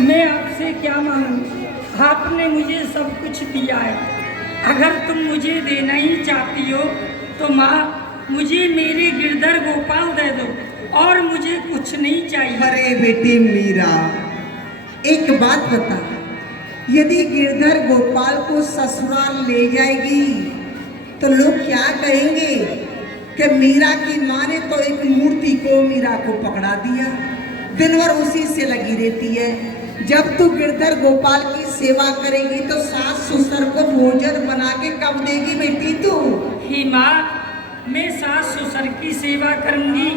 मैं आपसे क्या मांगूं? आपने मुझे सब कुछ दिया है। अगर तुम मुझे देना ही चाहती हो तो माँ मुझे मेरे गिरधर गोपाल दे दो और मुझे कुछ नहीं चाहिए। अरे बेटी मीरा, एक बात बता, यदि गिरधर गोपाल को ससुराल ले जाएगी तो लोग क्या कहेंगे कि मीरा की माँ ने तो एक मूर्ति को मीरा को पकड़ा दिया, दिन भर उसी से लगी रहती है। जब तू गिरधर गोपाल की सेवा करेगी तो सास ससुर को भोजन बना के कब देगी बेटी तू? ही माँ, मैं सास ससुर की सेवा करूंगी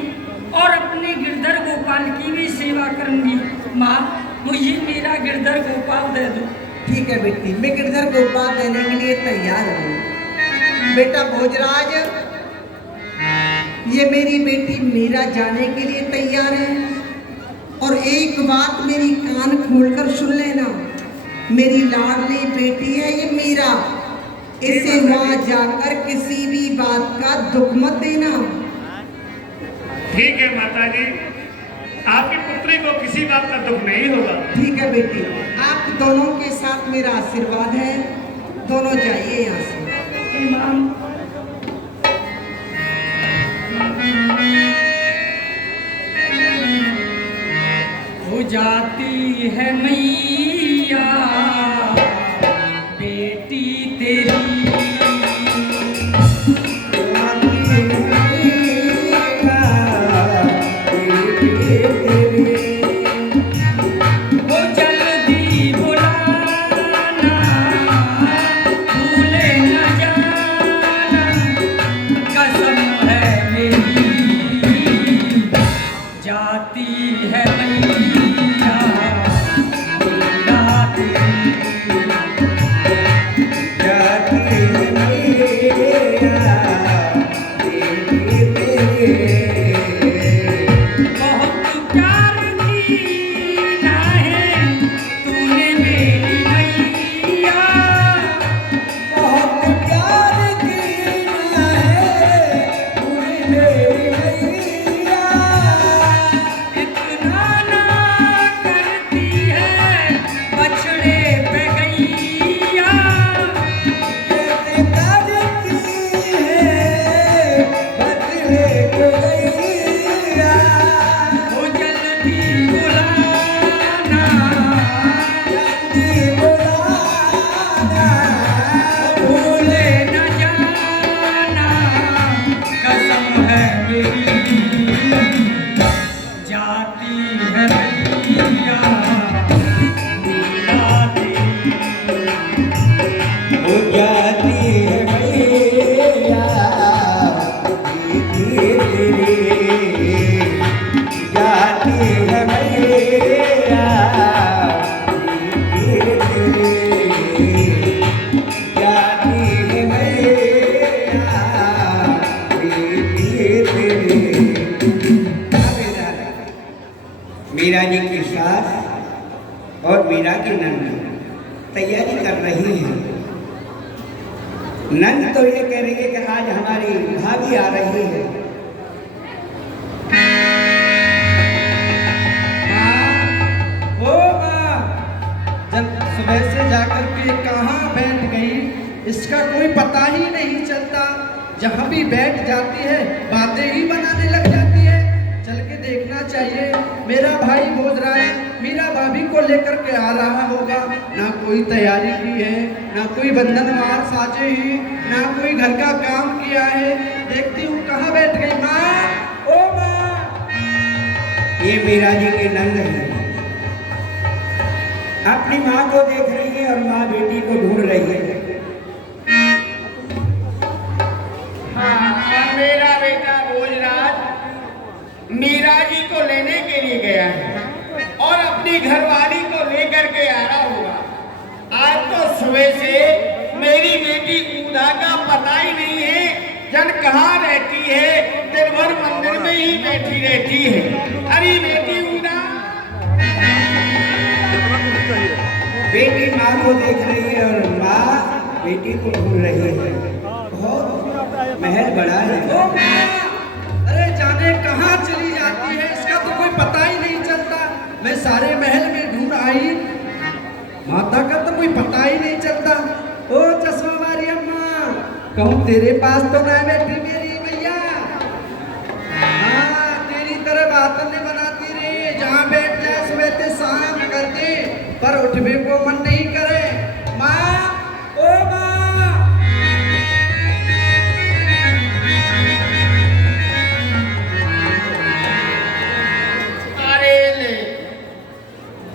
और अपने गिरधर गोपाल की भी सेवा करूंगी। माँ मुझे मेरा गिरधर गोपाल दे दो। ठीक है बेटी, मैं गिरधर गोपाल देने के लिए तैयार हूँ। बेटा भोजराज, ये मेरी बेटी मीरा जाने के लिए तैयार है। और एक बात मेरी कान खोलकर सुन लेना, मेरी लाडली बेटी है ये मीरा, इसे वहां जाकर किसी भी बात का दुख मत देना। ठीक है माता जी, आपकी पुत्री को किसी बात का दुख नहीं होगा। ठीक है बेटी, आप दोनों के साथ मेरा आशीर्वाद है, दोनों जाइए यहाँ से। हो जाती है मैया बेटी तेरी, मीरा जी की सास और मीरा की नंद तैयारी कर रही है। नंद तो ये कह रही है कि आज हमारी भाभी आ रही है। सुबह से जाकर के कहाँ बैठ गई, इसका कोई पता ही नहीं चलता। जहाँ भी बैठ जाती है बातें ही बनाने लग जाती है। चल के देखना चाहिए। मेरा भाई भोजराज मीरा भाभी को लेकर के आ रहा होगा। ना कोई तैयारी की है, ना कोई बंधनवार साजे ही, ना कोई घर का काम किया है। देखती हूँ कहाँ बैठ गई। माँ, ओ माँ। ये मीरा जी की नंद है, अपनी माँ को देख रही है और माँ बेटी को ढूंढ रही है। हाँ, मेरा बेटा भोजराज मीरा जी को लेने के लिए गया है और अपनी घरवाली को लेकर के आ रहा होगा। आज तो सुबह से मेरी बेटी ऊदा का पता ही नहीं है, जन कहाँ रहती है, दिन भर मंदिर में ही बैठी रहती है। अरे बेटी ऊदा। बेटी माँ को देख रही है और माँ बेटी को ढूंढ रही है। बहुत महल बड़ा है। अरे जाने कहाँ चली जाती है, इसका तो कोई पता ही नहीं चलता। मैं सारे महल में ढूंढ आई, माता का तो कोई पता ही नहीं चलता। ओ चश्मा वाली अम्मा, कहूँ तेरे पास तो ना बैठी मेरी भैया। हाँ, तेरी तरह बात नहीं बनाती रे, जहाँ बैठ जाए सुबह से शाम कर दे, पर उठने को मन नहीं करे। माँ, ओ माँ। अरे ले,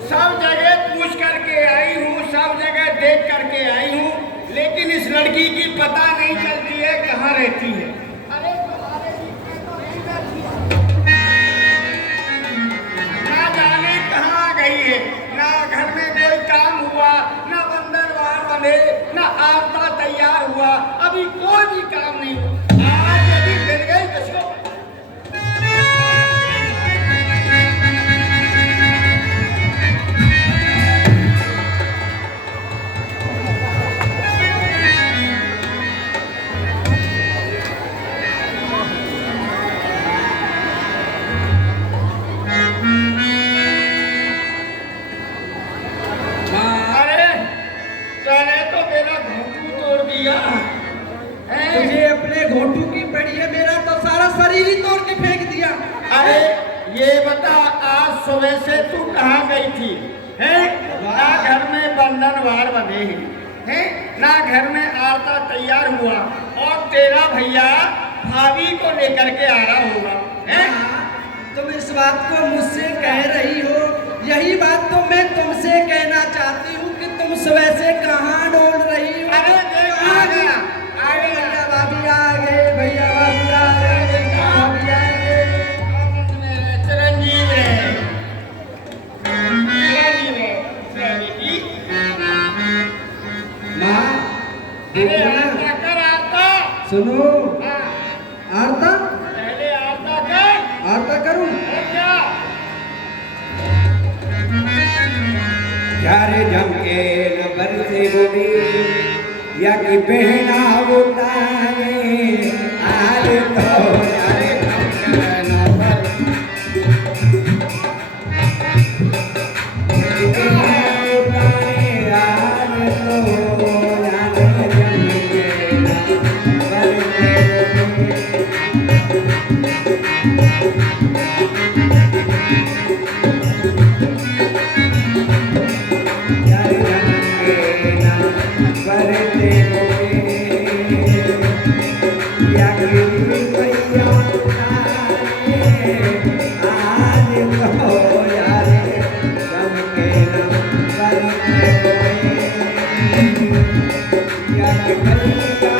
सब जगह पूछ करके आई हूँ, सब जगह देख करके आई हूँ, लेकिन इस लड़की की पता नहीं चलती है कहाँ रहती है। अरे तुम्हारे बीच में तो नहीं बैठी है। ना जाने कहाँ गई है, ना घर में कोई काम हुआ, ना बंदरवार बने, ना आपका तैयार हुआ, अभी कोई भी काम नहीं हुआ। आज यदि मिल गई तो सो। अरे तूने तो मेरा घुटू तोड़ दिया हैं? तुझे अपने घोटू की पड़ी है, मेरा तो सारा शरीर ही तोड़ के फेंक दिया। अरे ये बता, आज सुबह से तू कहाँ गई थी हैं? ना घर में बंधनवार बंधे हैं, ना घर में आता तैयार हुआ, और तेरा भैया भाभी को लेकर के आ रहा होगा हैं? तुम इस बात को मुझसे कह रही हो, यही बात तो मैं तुमसे कहना चाहती हूँ कि तुम सुबह से कहाँ डोल रही हो। अरे देख, आ गया, आ गया। भैया भाभी आ गए, भैया भाभी आ गए, भाभी आ गए। चिरंजीव है, चिरंजीव है, चिरंजीव। माँ, अरे देखो ना, आरता कर, आरता। सुनो, हाँ, आरता पहले आरता कर। आरता करूँ। और क्या? चारे जम के नंबर से बोली या कि बहना उतारे आज तो चारे जम के नंबर बहना उतारे आज तो चारे जम के नंबर से चारे जम के नंबर से या कि भैया उतारे आज तो चारे जम के नंबर से या कि भैया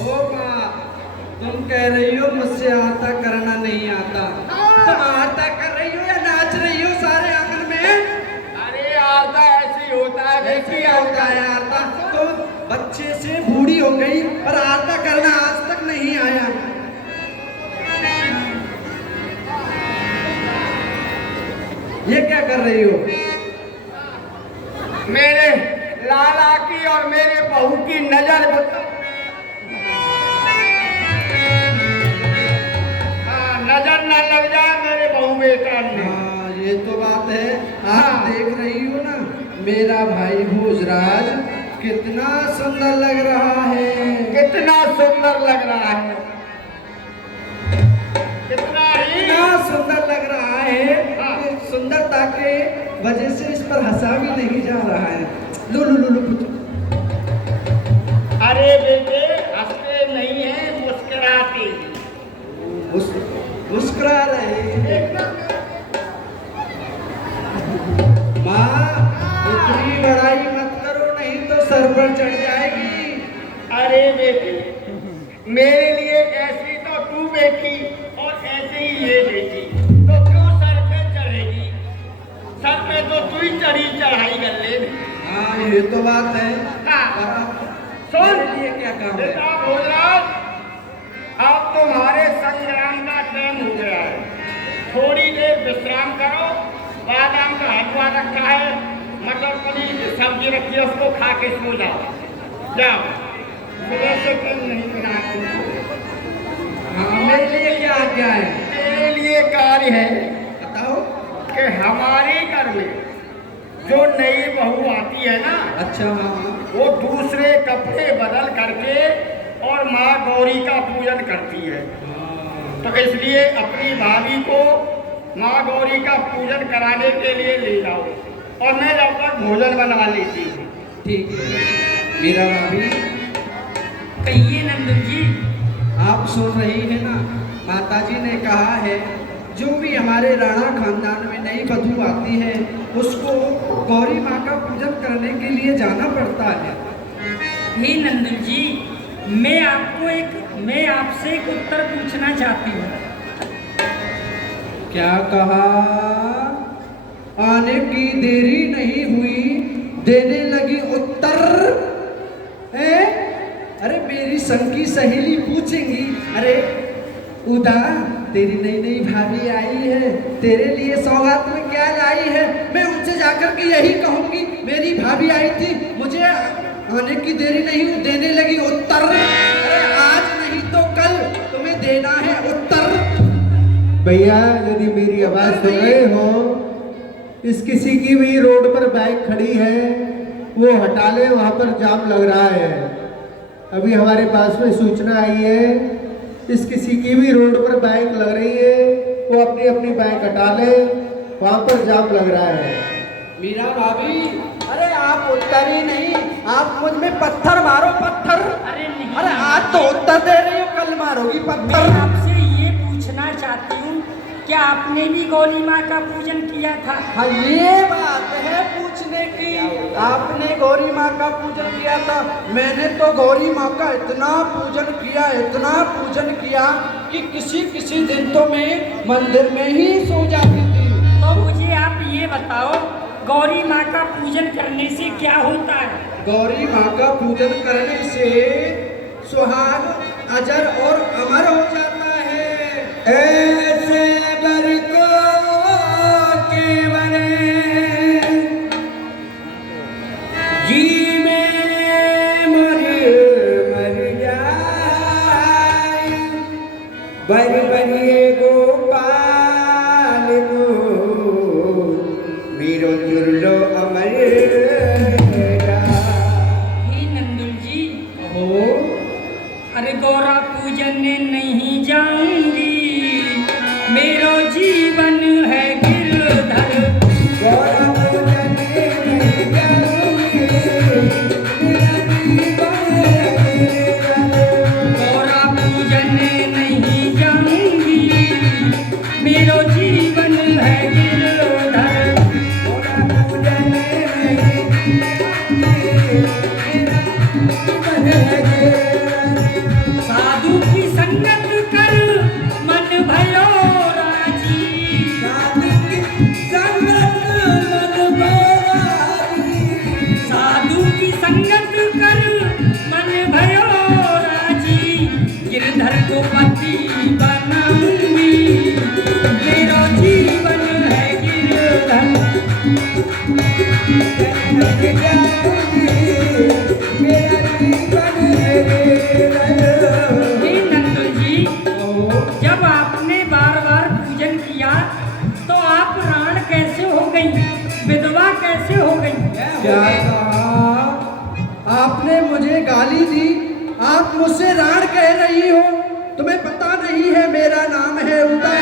ओ माँ, तुम कह रही हो मुझसे आरता करना नहीं आता। तुम आरता कर रही हो या नाच रही हो सारे आंगन में? अरे आरता ऐसी होता है, ऐसे देखिए क्या होता है आरता? तो बच्चे से बूढ़ी हो गई पर आरता करना आज तक नहीं आया। ये क्या कर रही हो? मेरे लाला की और मेरे बहू की नजर बता। हाँ, नजर न लग जाए मेरे बहू बेटा ने। हाँ, ये तो बात है। आप देख रही हो ना, मेरा भाई भोजराज कितना सुंदर लग रहा है। कितना सुंदर लग रहा है, कितना ही। इतना सुंदर लग रहा है कि सुंदरता के वजह से इस पर हंसा भी नहीं जा रहा है। लो लो लो लो पुत्र। अरे बेटे, हंसते नहीं है, मुस्कुराते। मुस्कुरा रहे हैं। माँ, इतनी बड़ाई मत करो, नहीं तो सर पर चढ़ जाएगी। अरे बेटी, मेरे लिए ऐसी तो तू बेटी और ऐसे ही ये बेटी, तो क्यों सर पे चढ़ेगी? सर पे तो तू ही चढ़ी चढ़ाई कर ले। हाँ, ये तो बात है। हाँ। पर अब सुन, मेरे लिए क्या काम है? बेटा भोजराज, अब तुम्हारे संग्राम का टाइम हो गया है, थोड़ी देर विश्राम करो। बादाम का हलवा रखा है, मटर पनीर की सब्जी रखी है, उसको खा के सो जाओ। जाओ, सुबह से टाइम नहीं मिला तुमको। हाँ, मेरे लिए क्या आज्ञा है? तेरे ये कार्य है बताओ। कि हमारे घर में जो नई बहू आती है ना, अच्छा हाँ हाँ। वो दूसरे कपड़े बदल करके और माँ गौरी का पूजन करती है। तो इसलिए अपनी भाभी को माँ गौरी का पूजन कराने के लिए ले जाओ और मैं जब तक भोजन बनवा लेती हूँ। ठीक है मीरा भाभी, कहिए नंदन जी। आप सुन रही है ना, माताजी ने कहा है जो भी हमारे राणा खानदान में नई वधू आती है उसको गौरी माँ का पूजन करने के लिए जाना पड़ता है। हे नंदन जी, मैं आपसे एक उत्तर पूछना चाहती हूँ। क्या कहा? आने की देरी नहीं हुई, देने लगी उत्तर है? अरे मेरी संगी सहेली पूछेंगी, अरे उदा तेरी नई नई भाभी आई है, तेरे लिए सौगात में क्या लाई है? मैं उनसे जाकर के यही कहूंगी मेरी भाभी आई थी, मुझे आने की देरी नहीं हुई, देने लगी उत्तर। अरे आज नहीं तो कल तुम्हें देना है उत्तर। भैया यदि मेरी आवाज सुन रहे हो, इस किसी की भी रोड पर बाइक खड़ी है वो हटा ले, वहां पर जाम लग रहा है। अभी हमारे पास में सूचना आई है, इस किसी की भी रोड पर बाइक लग रही है, वो अपनी अपनी बाइक हटा ले, वहां पर जाम लग रहा है। मीरा भाभी, अरे आप उत्तर ही नहीं, आप मुझ में पत्थर मारो पत्थर। अरे नहीं, अरे आज तो उत्तर दे रही हो, कल मारोगी मैं पत्थर। आपसे ये पूछना चाहती हूँ, क्या आपने भी गौरी माँ का पूजन किया था? हाँ ये बात है पूछने की, आपने गौरी माँ का पूजन किया था। मैंने तो गौरी माँ का इतना पूजन किया, इतना पूजन किया कि किसी किसी दिन तो मैं मंदिर में ही सो जाती थी। तो मुझे आप ये बताओ, गौरी माँ का पूजन करने से क्या होता है? गौरी माँ का पूजन करने से सुहाग अजर और अमर हो जाता है। ऐसे बर को केवल जी में मर जाए, बर बरिए गोपाल को मीरो दुर्लो अमर हे नंदुल जी, हो अरे गौरा पूजन नहीं जाऊंगी, मेरो जीवन है गिरधर। गौरा पूजन नहीं जाऊंगी, मेरा जीवन है गौरा पूजन नहीं जाऊंगी, मेरो जीवन है गिरधर। गौरा पूजन नहीं साधु की संगत कर मन भयो राजी, साधु की संगत कर मन भयो राजी, गिरधर को पति बनाऊंगी, मेरा जीवन है गिरधर। हे नंदू जी, जब आपने बार बार पूजन किया तो आप राण कैसे हो गई, विधवा कैसे हो गई? क्या कहा? आपने मुझे गाली दी, आप मुझसे राण कह रही हो? तुम्हें पता नहीं है मेरा नाम है उदा,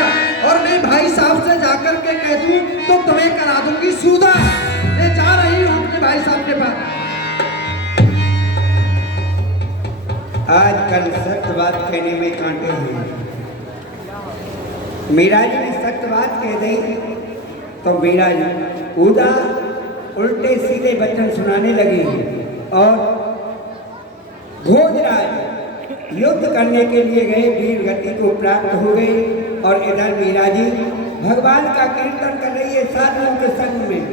और मैं भाई साहब से जाकर के कह दूं तो तुम्हें करा दूंगी सूदा। मैं जा रही हूँ अपने भाई साहब के पास। आजकल सख्त बात कहने में कांटे हैं। मीरा जी ने सख्त बात कह दी तो मीरा जी उदा उल्टे सीधे वचन सुनाने लगी और भोजराज युद्ध करने के लिए गए, वीर गति को प्राप्त हो गए और इधर मीरा जी भगवान का कीर्तन कर रही है साधुओं के संग में।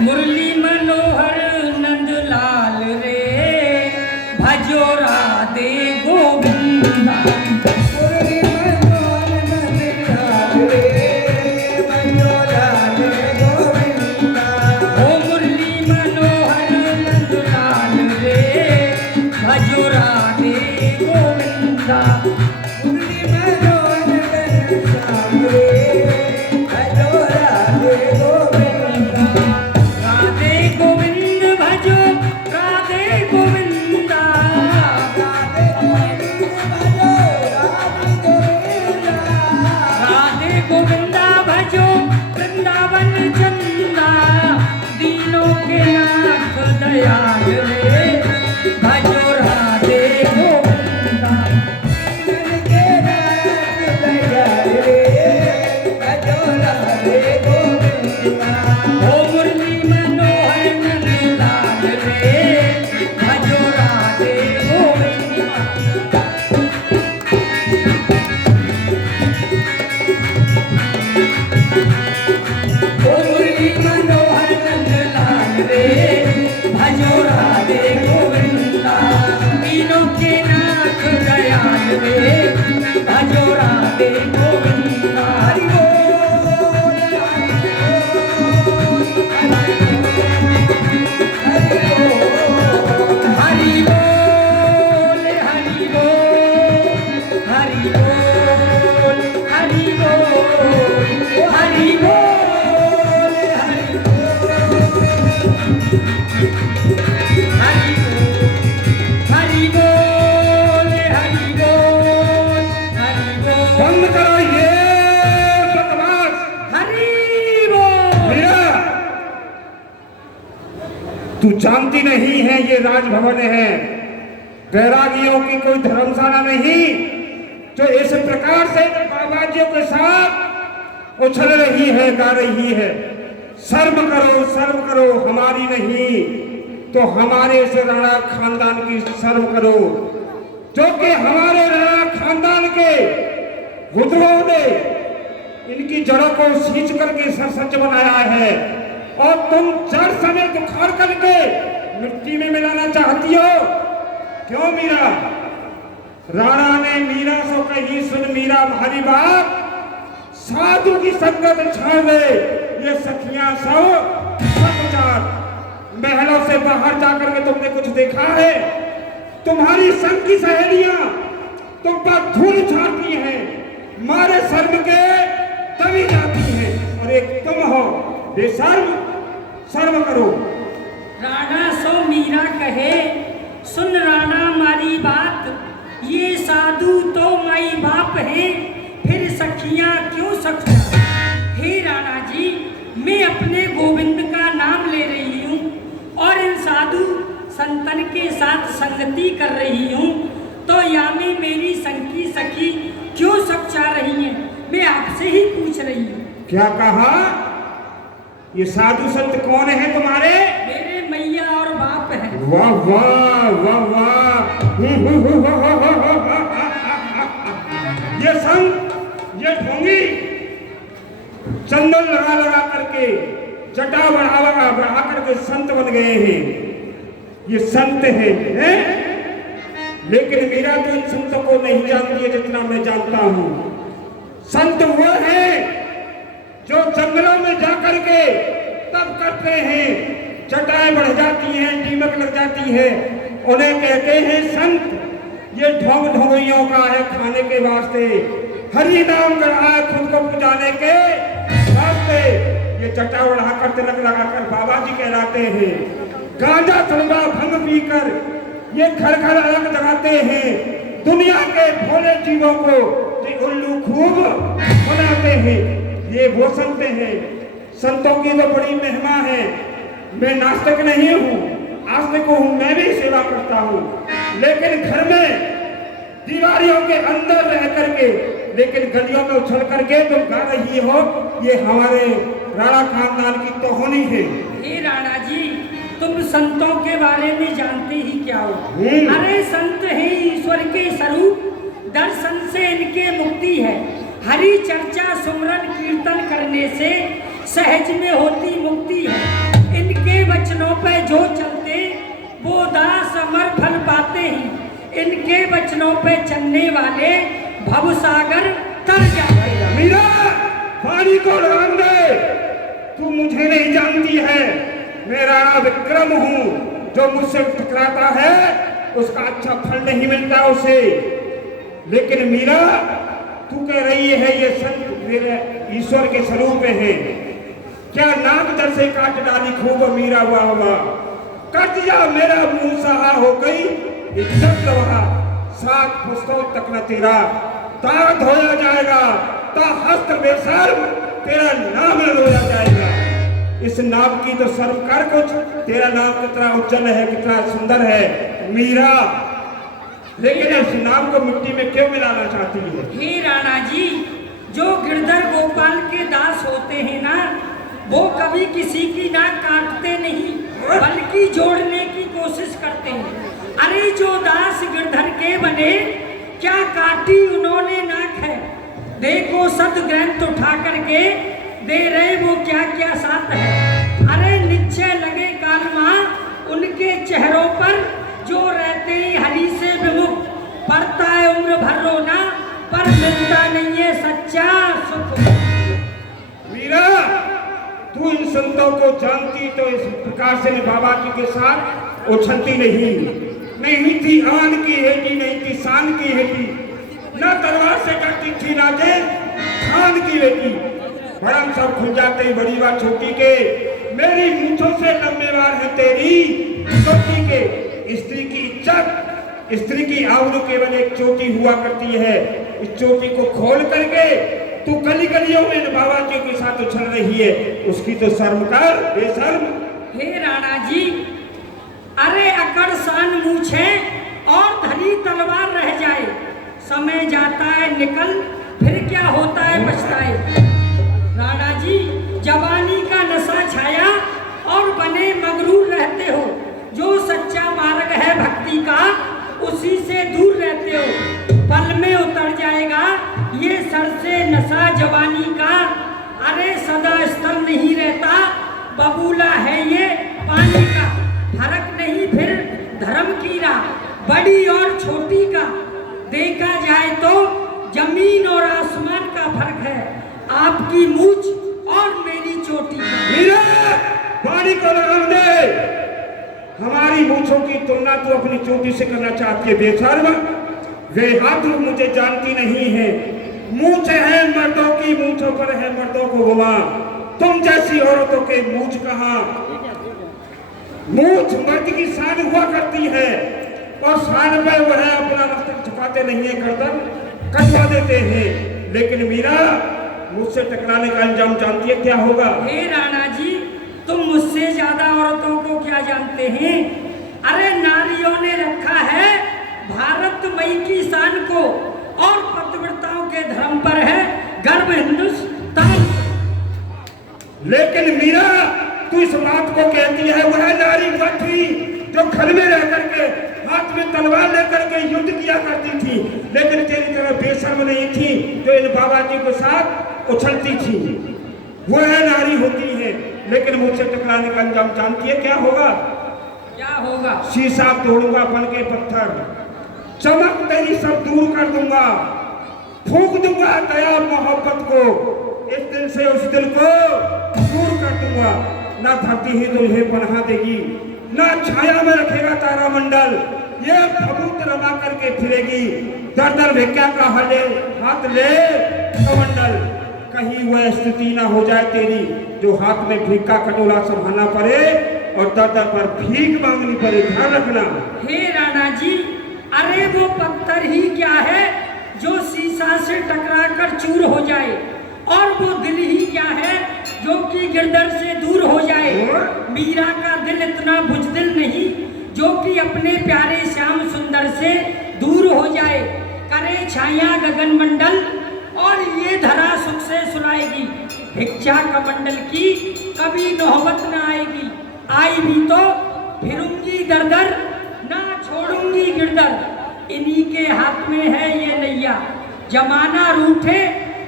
मुरली मनोहर नंदलाल रे, भजो राधे गोविंदा। मुरली मनोहर नंदलाल रे, भजो राधे गोविंदा। ओ मुरली मनोहर नंदलाल रे, भजो राधे गोविंदा मुरली मनोहर घनश्याम रे भजो राधे गोविंदा राधे गोविंद भजो राधे गोविंदा राधे गोविंद भजो राधे गोविंदा राधे गोविंदा भजो वृंदावन चंदा दीनों के नाथ दयाल रे भजो राधे गोविंदा मन के नाथ दयाल रे भजो राधे गोविंदा ओ मुरली मनोहर नंदलाल रे भजो राधे गोविंदा ओ मुरली मनोहर नंदलाल रे भजो राधे गोविंदा तीनों के नाथ दयाल रे भजो राधे गोविंदा हरि बोल हरि बोल हरि बोल हरि बोल हरि बोल हरि बोल हरि बोल हरि बोल हरि बोल बंद करो ये बकवास। हरि बोल मीरा, तू जानती नहीं है ये राजभवन है, बैरागियों की कोई धर्मशाला नहीं जो इस प्रकार से बाबाजियों के साथ उछल रही है, गा रही है। शर्म करो हमारी नहीं तो हमारे इस राणा खानदान की शर्म करो, जो कि हमारे राणा खानदान के विद्रोह ने इनकी जड़ों को सींच करके सरसंच बनाया है और तुम जड़ समेत उखाड़ करके मिट्टी में मिलाना चाहती हो। क्यों मीरा? राणा ने मीरा सो कही सुन मीरा हमारी बात, साधु की संगत छाड़ दे ये सखियां सब चार। महलों से बाहर जाकर के तुमने कुछ देखा है? तुम्हारी संग की सहेलियां तुम पर धूल छाती हैं, मारे शर्म के तभी जाती हैं, और एक तुम हो बेशर्म। शर्म करो। राणा सो मीरा कहे सुन राणा मारी बात, ये साधु तो माई बाप है, फिर सखियां क्यों सखियां? हे राणा जी, मैं अपने गोविंद का नाम ले रही हूँ और इन साधु संतन के साथ संगति कर रही हूँ, तो यामी मेरी संग की सखी क्यों सचा रही हैं? मैं आपसे ही पूछ रही हूँ। क्या कहा? ये साधु संत कौन है तुम्हारे? मेरे मैया और बाप हैं। वाह वाह वाह वाह। ये संत, ये ढोंगी चंदन लगा लगा करके जटा बढ़ा करके संत बन गए हैं। ये संत हैं? लेकिन मीरा तो इन संतों को नहीं जानती है जितना मैं जानता हूँ। संत वो है जो जंगलों में जाकर के तब करते हैं, जटाएं बढ़ जाती हैं, दीमक लग जाती है, उन्हें कहते हैं संत। ये ढोंग ढोंगियों का है खाने के वास्ते, हरि नाम गढ़ा खुद को पुजाने के वास्ते। ये जटा बढ़ाकर तिलक लगाकर बाबा जी कहलाते हैं। गांजा तंबा भंग पीकर ये घर घर अलग जगाते हैं, दुनिया के भोले जीवों को ये उल्लू खूब बनाते हैं। ये वो संत हैं। संतों की तो बड़ी महिमा है। मैं नास्तिक नहीं हूँ, आस्तिक हूँ, मैं भी सेवा करता हूँ, लेकिन घर में दीवारियों के अंदर रह करके, लेकिन गलियों में उछल करके तुम गा रही हो, ये हमारे राणा खानदान की तोहनी है। हे राणा जी, तुम संतों के बारे में जानते ही क्या हो? अरे संत हैं ईश्वर के स्वरूप, दर्शन से इनके मुक्ति है। हरि चर्चा सुमरन कीर्तन करने से सहज में होती मुक्ति है। इनके वचनों पे जो चलते वो दास अमर फल पाते हैं। इनके वचनों पे चलने वाले भवसागर तर जाते हैं। मीरा, पानी को लगान दे। तू मुझे नहीं जानती है, मैं राणा विक्रम हूँ। जो मुझसे टकराता है उसका अच्छा फल नहीं मिलता उसे। लेकिन मीरा, तू कह रही है ये संत मेरे ईश्वर के स्वरूप है, क्या नाक दर से काट डाली खूब मीरा, वाह वाह। कट जा मेरा मुंह सहा हो गई इज्जत गवा, सात पुस्तों तक न तेरा तार धोया जाएगा, ता हस्त बेशर्म तेरा नाम न रोया जाएगा। इस नाम की तो शर्म कर कुछ, तेरा नाम कितना उज्जवल है, कितना सुंदर है मीरा, लेकिन इस नाम को मिट्टी में क्यों मिलाना चाहती है? हे राणा जी, जो गिरधर गोपाल के दास होते हैं ना, वो कभी किसी की नाक काटते नहीं, बल्कि जोड़ने की कोशिश करते हैं। अरे जो दास गिरधर के बने, क्या काटी उन्होंने नाक है। देखो सत ग्रंथ उठा करके दे रहे वो क्या क्या साथ है। अरे निश्चय लगे कालमा उनके चेहरों पर, जो रहते ही हरि से विमुख, पड़ता है उम्र भर रोना, पर मिलता नहीं है सच्चा सुख। मीरा, तू इन संतों को जानती तो इस प्रकार से बाबा जी के साथ उछलती नहीं थी। आन की हेटी नहीं थी, शान की हेटी, ना तलवार से करती थी ना दे खान की बेटी। भरम सब खुल जाते ही बड़ी बात छोटी के, मेरी मूंछों से लंबेवार है तेरी चोटी के। स्त्री की इज्जत, स्त्री की आबरू केवल एक चोटी हुआ करती है। इस चोटी को खोल करके तू गली गलियों में बाबा जी के साथ उछल रही है, उसकी तो शर्म कर बेशर्म। हे राणा जी, अरे अकड़ सान मूछे और धरी तलवार रह जाए, समय जाता है निकल, फिर क्या होता है पछताए। राणा जी, जवानी का नशा छाया और बने मगरूर रहते हो, जो सच्चा मार्ग है भक्ति का उसी से दूर रहते हो। पल में उतर जाएगा ये सर से नशा जवानी का, अरे सदा स्तर नहीं रहता, बबूला है ये पानी का। फर्क नहीं फिर धर्म की राह, बड़ी और छोटी का, देखा जाए तो जमीन और आसमान का फर्क है, आपकी मूछ और मेरी चोटी का। मीरा, पानी को लगाम दे। हमारी मूछों की तुलना तू अपनी चोटी से करना चाहती है बेशर्म। वे हाथ मुझे जानती नहीं है, मूछ है मर्दों की, मूछों पर है मर्दों को घुमा। तुम जैसी औरतों के मूछ कहाँ, मूछ मर्द की शान हुआ करती है, और शान पे वह अपना मस्तक झुकाते नहीं है, गर्दन कटवा देते हैं। लेकिन मीरा, मुझसे टकराने का अंजाम जानती है क्या होगा? हे राणा जी, तुम मुझसे ज्यादा औरतों को क्या जानते हैं। अरे नारियों ने रखा है भारत मई की शान को, और पतिव्रताओं के धर्म पर है गर्व हिंदुस्तान। लेकिन मीरा, तू इस बात को कहती है, वह नारी वह थी जो घर में रह करके हाथ में तलवार लेकर के युद्ध किया करती थी, लेकिन तेरी तरह बेशर्म नहीं थी जो इन बाबा जी के साथ उछलती थी। वह नारी होती है, लेकिन मुझसे टकराने का अंजाम जानती है क्या होगा? क्या होगा? शीशा तोड़ूंगा बन के पत्थर, चमक तेरी सब दूर कर दूंगा, फूंक दूंगा दया मोहब्बत को, इस दिल से उस दिल को दूर कर दूंगा। ना धरती ही तुझे पनाह देगी, ना छाया में रखेगा तारा मंडल, ये फबूत रमा करके फिरेगी, दर दर भिक्या का हाथ ले कमंडल। कहीं वह स्थिति ना हो जाए तेरी, जो हाथ में भीख का कटोरा संभालना पड़े और दर दर पर भीख मांगनी पड़े, ध्यान रखना। हे राणा जी, अरे वो पत्थर ही क्या है जो शीशा से टकरा कर चूर हो जाए, और वो दिल ही क्या है जो कि गिरधर से दूर हो जाए। मीरा का दिल इतना बुजदिल नहीं जो कि अपने प्यारे श्याम सुंदर से दूर हो जाए। करे छाया गगन मंडल और ये धरा सुख से सुनाएगी, भिक्षा कमंडल की कभी नौबत न आएगी। आई भी तो फिरूंगी दर दर, ना छोड़ूंगी गिरधर, इन्हीं के हाथ में है ये नैया। जमाना रूठे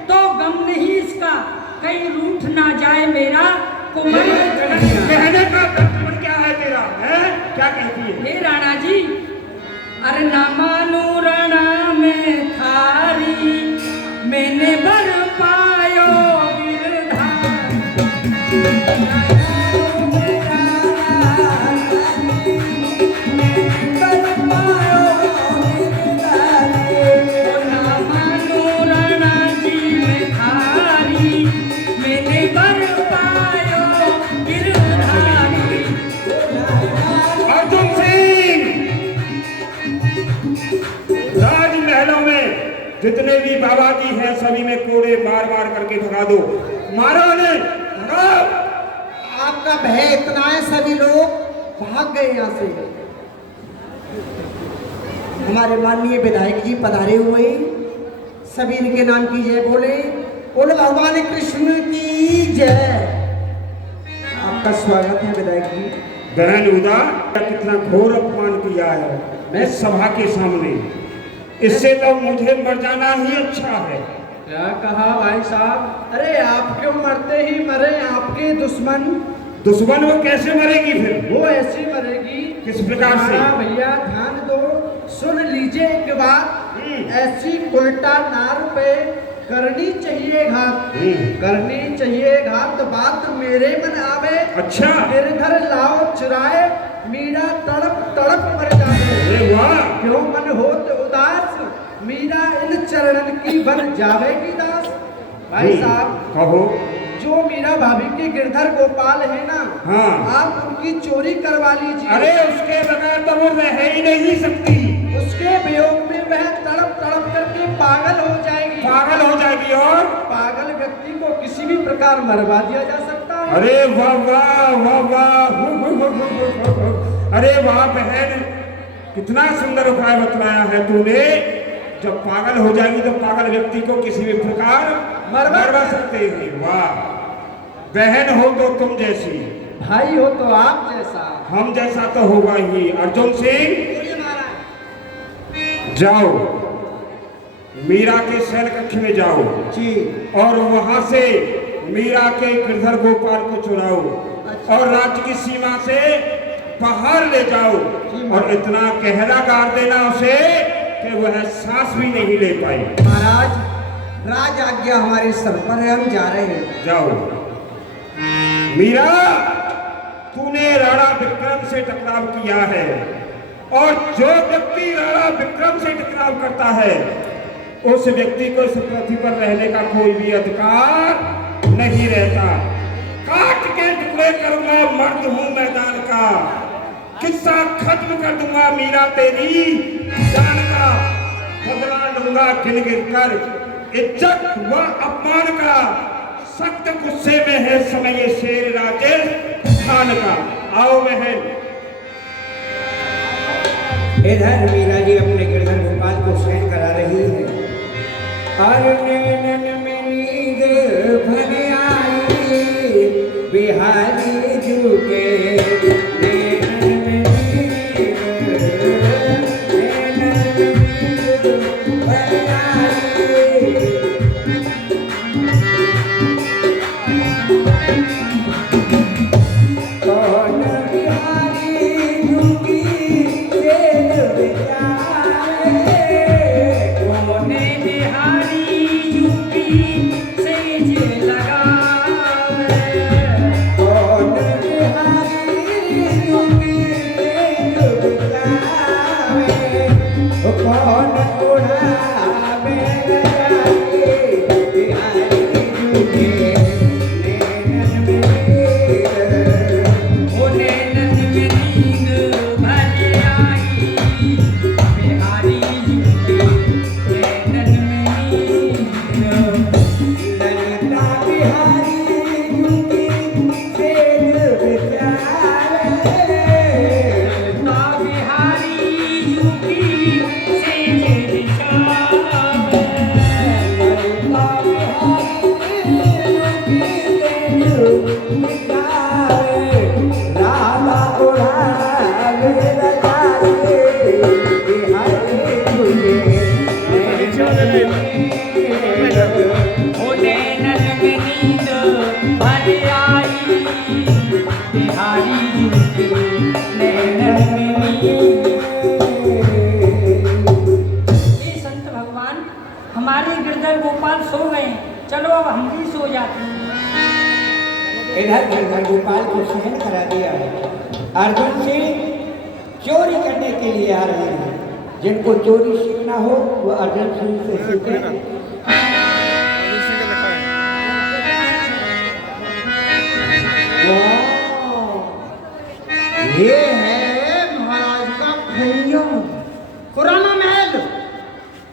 तो गम नहीं इसका, कहीं रूठ ना जाए मेरा कुमार। कहने का तत्व क्या है तेरा, है क्या कहती है? हे राणा जी, अरे ना मानो रणा में थारी, मैंने बर पायो गिरधार। जितने भी बाबाजी हैं सभी में कोड़े मार मार करके भगा दो। मारो उन्हें, भगाओ। आपका भय इतना है सभी लोग भाग गए यहाँ से। हमारे माननीय विधायक जी पधारे हुए, सभी इनके नाम की जय बोले। बोलो भगवान कृष्ण की जय। आपका स्वागत है विधायक जी। बहन उदा कितना घोर अपमान किया है मैं सभा के सामने। इससे तो मुझे मर जाना ही अच्छा है। क्या कहा भाई साहब? अरे आप क्यों मरते ही मरे, आपके दुश्मन। दुश्मन वो कैसे मरेगी फिर? वो ऐसी मरेगी। किस प्रकार से? हाँ भैया ध्यान दो, सुन लीजिए एक बात। ऐसी उल्टा नार पे करनी चाहिए घात, करनी चाहिए घात, बात मेरे मन आवे। अच्छा। गिरधर लाओ चुराए, मीरा तड़प तड़प मर जाए। अरे वाह। क्यों मन होत उदास, मीरा इन चरणन की बन जावेगी दास। भाई साहब कहो। जो मीरा भाभी के गिरधर गोपाल है ना, हाँ। आप उनकी चोरी करवा लीजिए। अरे उसके बगैर तो वो रह ही नहीं सकती। उसके वियोग में वह तड़प तड़प करके पागल हो जाएगी। पागल हो जाएगी और पागल व्यक्ति को किसी भी प्रकार मरवा दिया जा सकता है। अरे वाह वाह वाह वाह। अरे वाह बहन, कितना सुंदर उपाय बतलाया है तूने। जब पागल हो जाएगी तो पागल व्यक्ति को किसी भी प्रकार मरवा सकते हैं। वाह बहन हो तो तुम जैसी, भाई हो तो आप जैसा, हम जैसा तो होगा ही। अर्जुन सिंह जाओ, मीरा के शयन कक्ष में जाओ जी। और वहां से मीरा के गिरधर गोपाल को चुराओ और राज्य की सीमा से बाहर ले जाओ और इतना कहरा गाड़ देना उसे कि वह सांस भी नहीं ले पाए। महाराज राज आज्ञा हमारे सर पर है, हम जा रहे हैं। जाओ। मीरा, तूने राणा विक्रम से टकराव किया है और जो व्यक्ति राणा विक्रम से टकराव करता है उस व्यक्ति को इस पृथ्वी पर रहने का कोई भी अधिकार नहीं रहता। काट के टुकड़े करूंगा, मर्द हूं मैदान का, किस्सा खत्म कर दूंगा मीरा तेरी जान का, बदला लूंगा गिन गिर कर इज्जत व अपमान का। सख्त गुस्से में है समय ये शेर राजेश खान का। आओ बहन। इधर मीरा जी अपने गिरधर गोपाल को शयन करा रही है और नैनन में नींद भर आई, बिहारी जू के नैनन में नींद भर आई। कौन बिहारी जू की तेल बिचारे, कौन बिहारी यूपी से जे लगावे, कौन बिहारी जू की तेल बिचारे, कौन उड़ावे जाके बिहारी जू के नैनन में नींद। ओ नैनन में नींद भर आई, बिहारी यूपी नैनन में नींद। ललिता बिहारी जू की तेल बिचारे, ललिता बिहारी यूपी से जे दिशावे, ललिता बिहारी जू की तेल बिचारे, राधा उड़ावे रजाए बिहारी जू के नैनन में नींद। ओ नैनन में नींद भर आई, बिहारी यूपी नैनन में नींद। हे संत भगवान, हमारे गिरधर गोपाल सो गए, चलो अब हम भी सो जाते हैं। इधर गिरधर गोपाल को शयन करा दिया है। अर्जुन सिंह चोरी करने के लिए आ रहे हैं। जिनको चोरी सीखना हो वो अर्जुन सिंह से सीखें। ये है महाराज का खैया पुराना महल,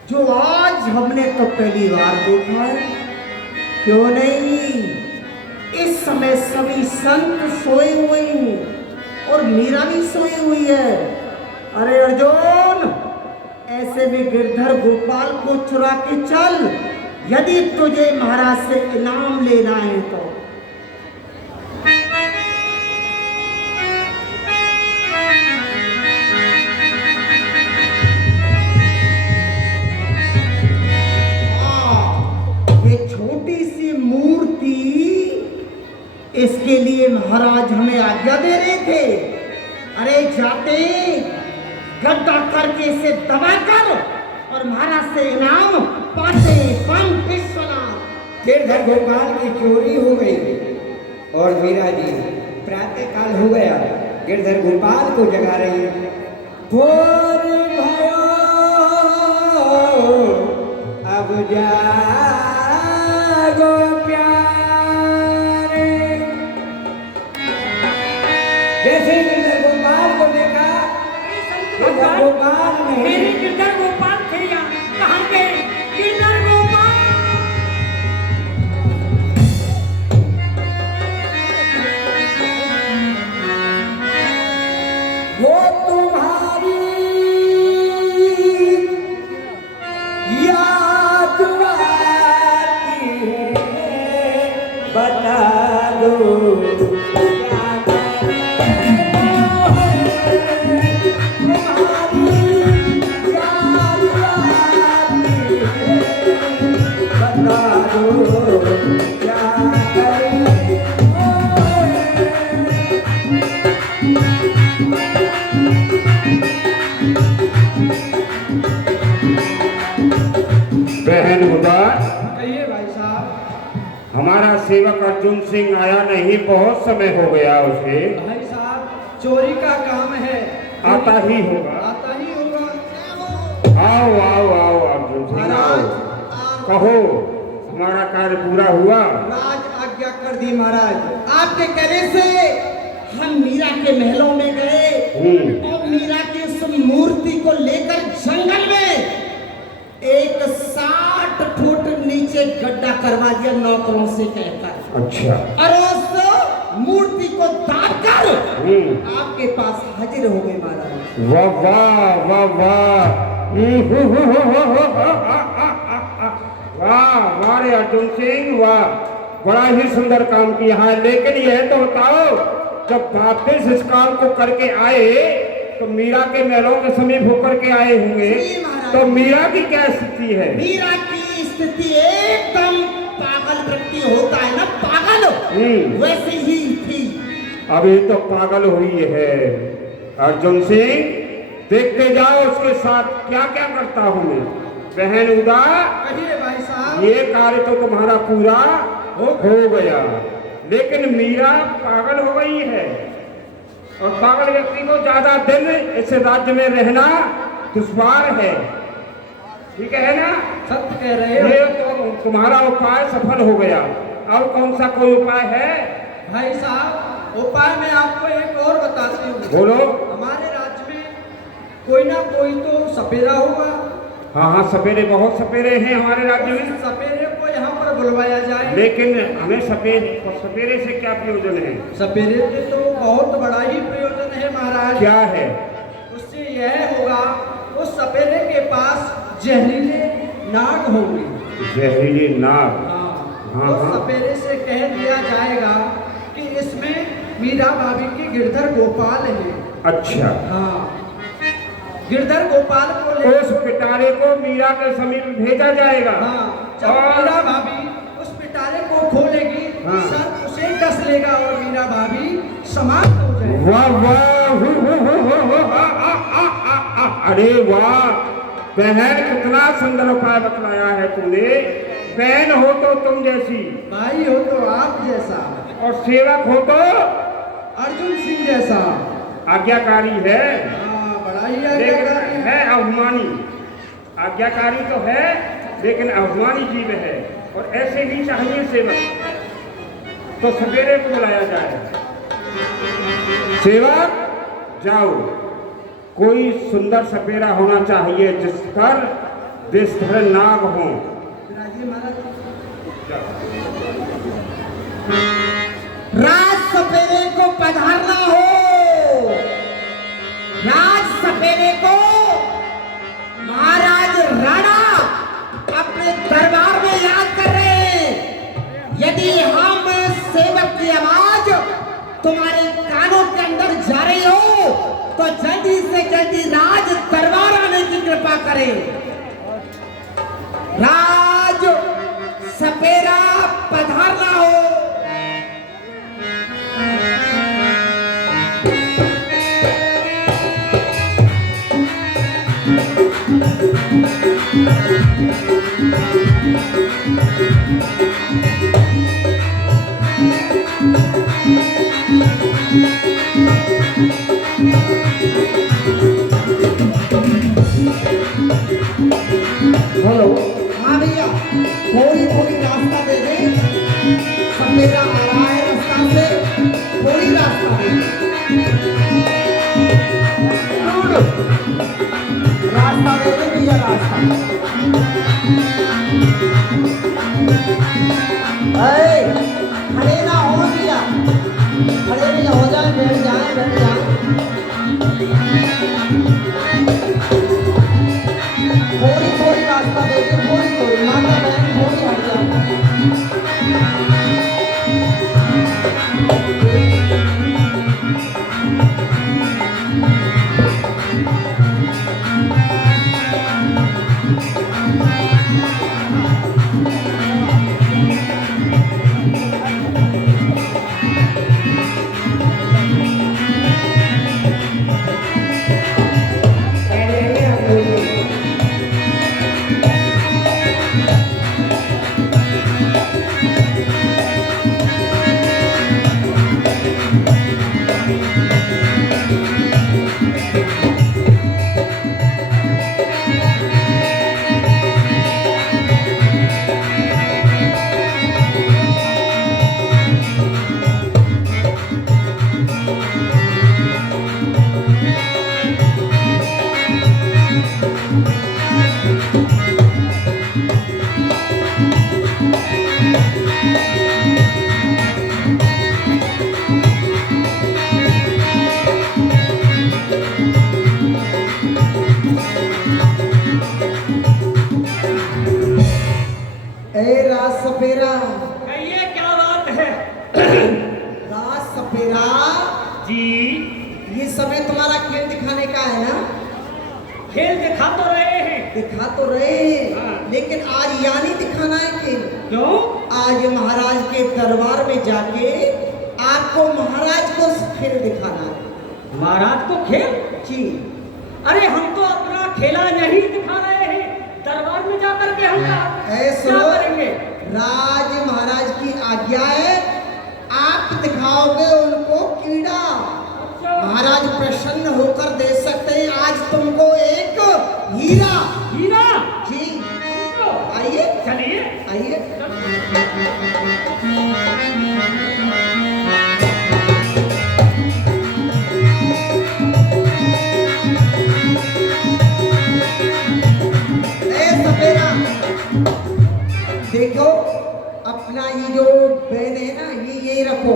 जो आज हमने तो पहली बार देखा है। क्यों नहीं, इस समय सभी संत सोए हुए हैं और मीरा भी सोई हुई है। अरे अर्जुन, ऐसे में गिरधर गोपाल को चुरा के चल, यदि तुझे महाराज से इनाम लेना है तो। ये छोटी सी मूर्ति, इसके लिए महाराज हमें आज्ञा दे रहे थे। अरे जाते गड्ढा करके इसे दबा कर और महाराज से इनाम पाते। गिरधर गोपाल की चोरी हो गई और मीरा जी प्रातः काल हो गया, गिरधर गोपाल को जगा रही है। भोर भयो अब जागो प्यारे। जैसे गिरधर गोपाल को देखा, गिरधर गोपाल मेरे नहीं, गिरधर गोपाल थे यहाँ, कहाँ गए गिरधर गोपाल? वो तुम्हारी याद आती है, बता दो क्या करें। तुम्हारी याद आती है, बता दो क्या करें। बहन उदार, कहिए भाई साहब। हमारा सेवक अर्जुन सिंह आया नहीं, बहुत समय हो गया उसे। भाई साहब, चोरी का काम है, आता ही होगा। आता ही होगा। आओ आओ आओ अर्जुन सिंह आओ, कहो हमारा कार्य पूरा हुआ। राज आज्ञा कर दी महाराज। आपके कहने से हम मीरा के महलों में गए और मीरा की उस मूर्ति को लेकर जंगल में एक 60 फुट नीचे गड्ढा करवा दिया नौकरों से कहकर। अच्छा। और उस मूर्ति को दाबकर आपके पास हाजिर हो गए महाराज। वाह वाह वाह वाह, वाह हमारे अर्जुन सिंह, वाह बड़ा ही सुंदर काम किया है। लेकिन यह तो बताओ, जब वापिस इस काम को करके आए तो मीरा के महलों के समीप होकर के आए होंगे, तो मीरा की क्या स्थिति है? मीरा की स्थिति एकदम पागल व्यक्ति होता है ना, पागल वैसे ही थी। अभी तो पागल हुई है। अर्जुन सिंह, देखते जाओ उसके साथ क्या क्या करता हूँ मैं। बहन उदा, कहिए भाई साहब। ये कार्य तो तुम्हारा पूरा हो गया, लेकिन मीरा पागल हो गई है और पागल व्यक्ति को ज्यादा दिन इस राज्य में रहना दुश्वार है। ठीक है ना? सत्य कह रहे हो। ये तो तुम्हारा उपाय सफल हो गया। और कौन सा कोई उपाय है? भाई साहब, उपाय मैं आपको एक और बताती हूँ। बोलो। हमारे राज्य में कोई ना कोई तो सपेरा होगा। हाँ हाँ, सपेरे, बहुत सपेरे हैं हमारे राज्य में। सपेरे को यहाँ पर बुलवाया जाए। लेकिन हमें सपेरे से क्या प्रयोजन है? सपेरे से तो बहुत बड़ा ही प्रयोजन है महाराज। क्या है? उससे यह होगा, उस सपेरे के पास जहरीले नाग होंगे। जहरीले नाग? हाँ, उस सपेरे से कह दिया जाएगा कि इसमें मीरा भाभी के गिरधर गोपाल है। अच्छा। हाँ, गिरधर गोपाल को उस पिटारे को मीरा के समीप भेजा जाएगा। हाँ, जब मीरा भाभी उस पिटारे को खोलेगी, हाँ, सर उसे डस लेगा और मीरा भाभी समाप्त हो जाएगी। वाह वाह, अरे वाह बहन, कितना सुंदर उपाय बतलाया है तुमने। बहन हो तो तुम जैसी, भाई हो तो आप जैसा, और सेवक हो तो अर्जुन सिंह जैसा। आज्ञाकारी है, बड़ा ही लेकिन आज्ञाकारी है अभिमानी। आज्ञाकारी तो है लेकिन अभिमानी जीव है, और ऐसे ही चाहिए सेवक। तो सवेरे को बुलाया जाए। सेवक जाओ, कोई सुंदर सपेरा होना चाहिए जिस पर देशधर नाग हों। विराजिए महाराज। राज सपेरे को पधारना हो। राज सपेरे को महाराज राणा अपने दरबार में याद कर रहे हैं। यदि हम सेवक की आवाज तुम्हारे कानों के अंदर जा रही हो तो जल्दी से जल्दी राज दरबार आने की कृपा करें। राज सपेरा पधारना हो। हेलो। हाँ भैया, थोड़ी थोड़ी रास्ता दे दे। सपेरा आ रहा है रास्ता से, थोड़ी रास्ता दे रास्ता दे दे भैया, रास्ता। खड़े ना हो भैया, खड़े भैया हो जाए, बैठ जाए, बैठ जाए। थोड़ी थोड़ी रास्ता दे दे, थोड़ी थोड़ी माता बहन, थोड़ी हट जाओ। राज सपेरा, ये क्या बात है? राज सपेरा जी, ये समय तुम्हारा खेल दिखाने का है ना? खेल दिखा तो रहे हैं। दिखा तो रहे हैं, हाँ। लेकिन आज यानी दिखाना है खेल। क्यों? आज महाराज के दरबार में जाके आपको महाराज को खेल दिखाना है। महाराज को खेल? जी। अरे हम तो अपना खेला नहीं दिखा रहे हैं, दरबार में जाकर के हम क्या करेंगे? राज महाराज की आज्ञा है, आप दिखाओगे उनको कीड़ा। महाराज प्रसन्न होकर दे सकते हैं आज तुमको एक हीरा। हीरा? जी। आइए, चलिए, आइए। सपेरा देखो, अपना ये जो बैन है ना, ये रखो।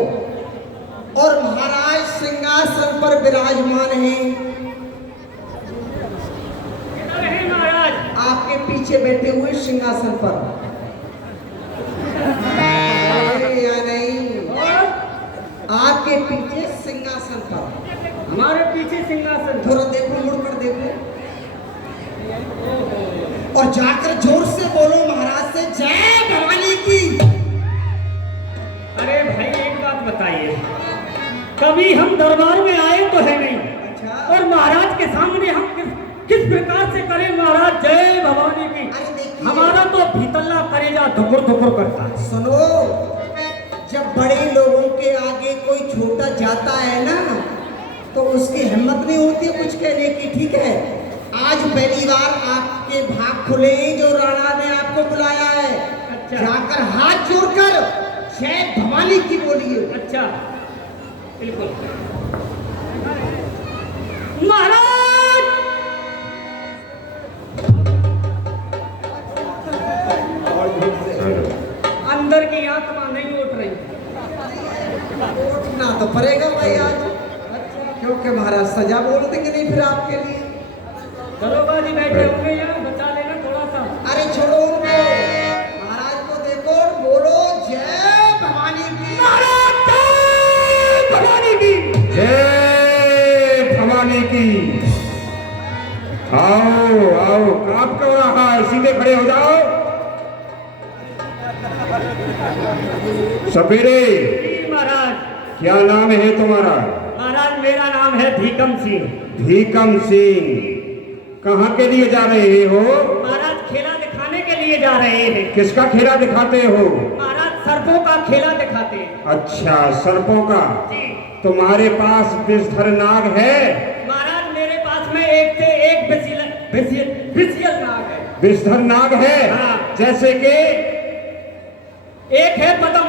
और महाराज सिंहासन पर विराजमान हैं। किधर है महाराज? आपके पीछे बैठे हुए सिंहासन पर। या नहीं, और आपके पीछे सिंहासन पर। हमारे पीछे सिंहासन। थोड़ा देखो, मुड़कर देखो, और जाकर जोर से बोलो महाराज से, जय भवानी की। अरे भाई, एक बात बताइए, कभी हम दरबार में आए तो है नहीं। अच्छा। और महाराज के सामने हम किस प्रकार से करें महाराज जय भवानी की? अरे देखिए, हमारा तो भीतल्ला करेजा धुकुर धुकुर करता है। सुनो, जब बड़े लोगों के आगे कोई छोटा जाता है ना, तो उसकी हिम्मत नहीं होती कुछ कहने की। ठीक है, आज पहली बार आपके भाग खुले जो राणा ने आपको बुलाया है। अच्छा। जाकर हाथ जोड़कर जय भवानी की बोलिए। अच्छा, बिल्कुल। महाराज तो पड़ेगा भाई आज, क्योंकि महाराज सजा बोल देंगे नहीं फिर आपके लिए। चलो बाजी बैठे होंगे यहाँ, बचा लेना थोड़ा सा। अरे छोड़ो उनको, महाराज को देखो और बोलो जय भवानी की। भवानी की जय, भवानी की। आओ आओ, काम क्यों रहा है, सीधे खड़े हो जाओ। सपेरे, महाराज क्या नाम है तुम्हारा? महाराज मेरा नाम है भीकम सिंह। भीकम सिंह, कहाँ के लिए जा रहे हो? महाराज खेला दिखाने के लिए जा रहे हैं। किसका खेला दिखाते हो? महाराज सर्पों का खेला दिखाते हैं। अच्छा, सर्पों का। जी तुम्हारे पास विषधर नाग है? महाराज मेरे पास में एक से एक विषियल नाग है। विषधर नाग है? हाँ। जैसे कि एक है पदम,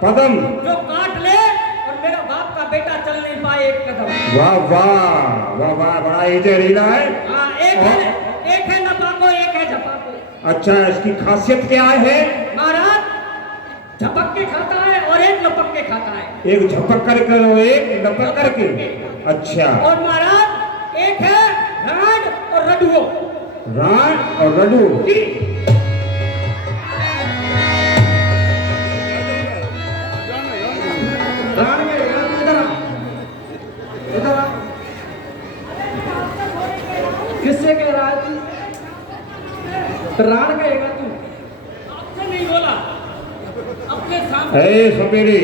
पदम। जो काट ले और मेरा बाप का बेटा चल नहीं पाए एक कदम। वाह वाह वाह वाह, बड़ा ही जहरीला है। हाँ, एक है नपाको, एक है झपाको। अच्छा, इसकी खासियत क्या है? महाराज झपक के खाता है और एक लपक के खाता है। एक झपक करके और एक लपक करके। अच्छा, और महाराज एक है राड और रडुओ। राड और रडू। जी राण में इधर आ, इधर आ। किससे कह रहा है तू? राण कहेगा तू? आपसे नहीं बोला, अपने सामने। ए सपेरे,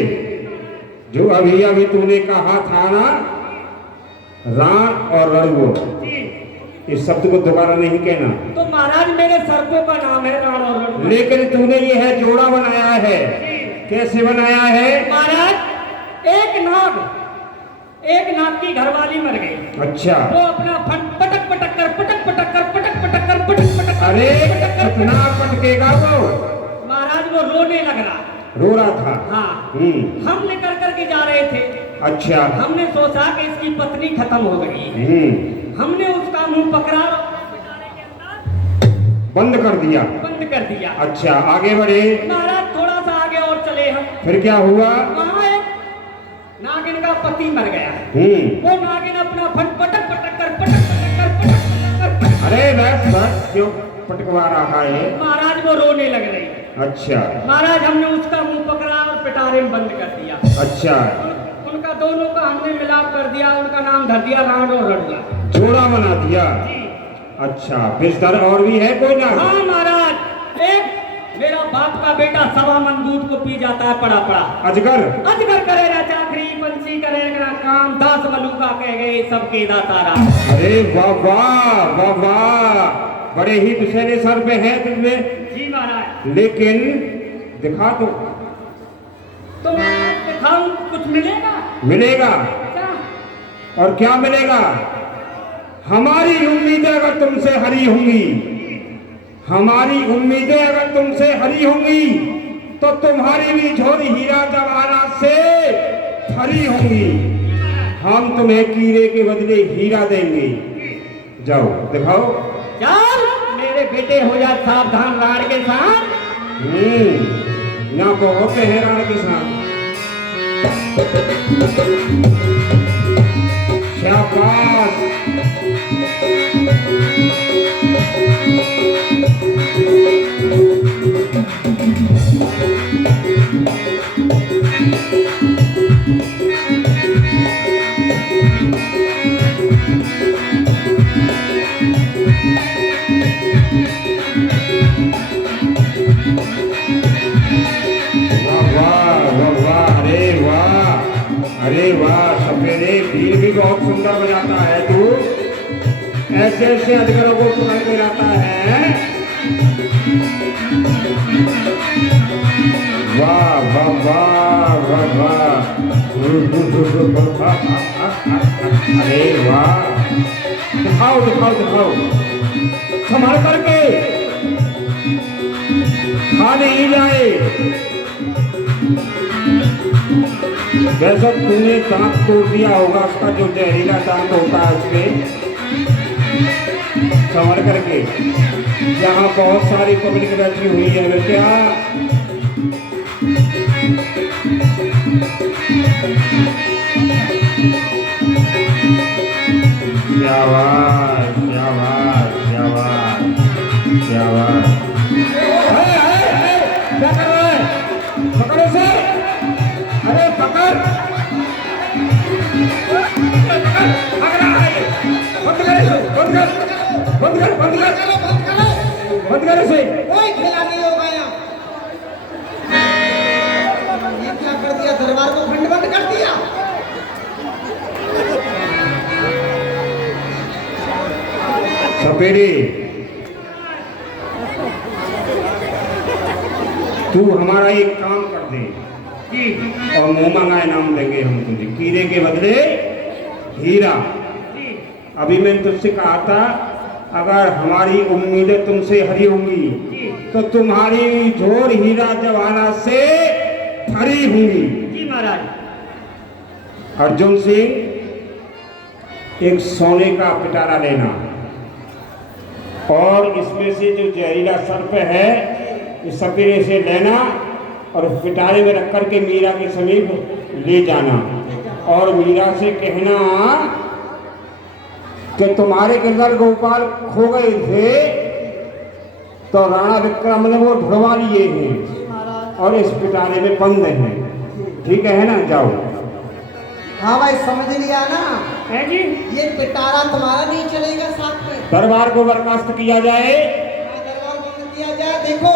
जो अभी अभी तूने कहा था ना, राण और रडू, इस शब्द को दोबारा नहीं कहना। तो महाराज मेरे सर्पों का नाम है राण और रडू। लेकिन तूने ये है जोड़ा बनाया है, कैसे बनाया है? महाराज एक नाग की घरवाली मर गई। अच्छा, वो अपना पटक पटक कर अरे कितना पटकेगा वो? महाराज वो रोने लग रहा। रो रहा था। हाँ, हम लेकर करके जा रहे थे। अच्छा। हमने सोचा कि इसकी पत्नी खत्म हो गई। हमने उसका मुंह पकड़ा और बंद कर दिया। बंद कर दिया। अच्छा, आगे बढ़े। महाराज थोड़ा सा आगे और चले हम। फिर क्या हुआ? वहाँ एक नागिन का पति मर गया। वो नागिन अपना पटक कर अरे बस क्यों पटकवा रहा है? महाराज वो रोने लग रही। अच्छा। महाराज हमने उसका मुंह पकड़ा और पिटारे में बंद कर दिया। अच्छा। उनका दोनों का हमने मिलाप कर दिया, उनका नाम धर दिया राण और रडुआ। जोड़ा बना दिया। अच्छा, विषधर और भी है कोई ना? हाँ महाराज, एक मेरा बाप का बेटा 1.25 मन दूध को पी जाता है पड़ा। अजगर करेगा चाकरी, पंछी करेगा काम, 10 मलूका कह गए सबके दातारा। अरे वाह वाह वाह वाह, बड़े ही विषैले सर पे है तुमने। जी महाराज। लेकिन दिखा दो। तो दिखाऊं, कुछ मिलेगा? मिलेगा। क्या? और क्या मिलेगा? हमारी उम्मीदें अगर तुमसे हरी होंगी, हमारी उम्मीदें अगर तुमसे हरी होंगी, तो तुम्हारी भी झोली हीरा जवाहरात से भरी होंगी। हम तुम्हें कीरे के बदले हीरा देंगे। जाओ दिखाओ। चल मेरे बेटे हो जा सावधान राण के साथ। यहाँ बहुत हैं राण के साथ। शाबाश। अरे वाह सपेरे, भीड़ भी बहुत सुंदर बजाता है तू। ऐसे ऐसे अजगरों को पकड़ के लाता है। वाह वाह वाह वाह वाह। अरे वाह, दिखाओ दिखाओ दिखाओ, संभाल करके, खा नहीं जाए। वैसे तूने दांत तोड़ दिया होगा, उसका जो जहरीला दांत होता है उसके, संभल करके। यहाँ बहुत सारी पब्लिक बैठी हुई है बेटा। शाबाश शाबाश शाबाश शाबाश। क्या कर रहा है? पकड़ो से, अरे पकड़, भाग रहा है। बंद कर इसे, बंद कर, बंद कर, बंद कर, बंद कर इसे। कोई खेला नहीं होगा यहाँ। ये क्या कर दिया? दरबार को खंड बंद कर दिया। सपेरे, तू हमारा एक काम कर दे और मुंह मांगा इनाम देंगे हम तुझे, कीड़े के बदले हीरा। अभी मैंने तुझसे कहा था अगर हमारी उम्मीदें तुमसे हरी होंगी तो तुम्हारी झोर हीरा जवाहरात से भरी होंगी। जी महाराज। अर्जुन सिंह, एक सोने का पिटारा लेना और इसमें से जो जहरीला सर्प है इस सपेरे से लेना और पिटारे में रख कर के मीरा के समीप ले जाना और मीरा से कहना कि तुम्हारे गिरधर गोपाल खो गए थे तो राणा विक्रम ने वो ढुड़वा लिए हैं और इस पिटारे में बंद हैं। ठीक है ना? जाओ। हाँ भाई, समझ लिया ना? है जी। ये पिटारा तुम्हारा नहीं चलेगा साथ में। दरबार को बर्खास्त किया जाए। दरबार बंद किया जाए। देखो,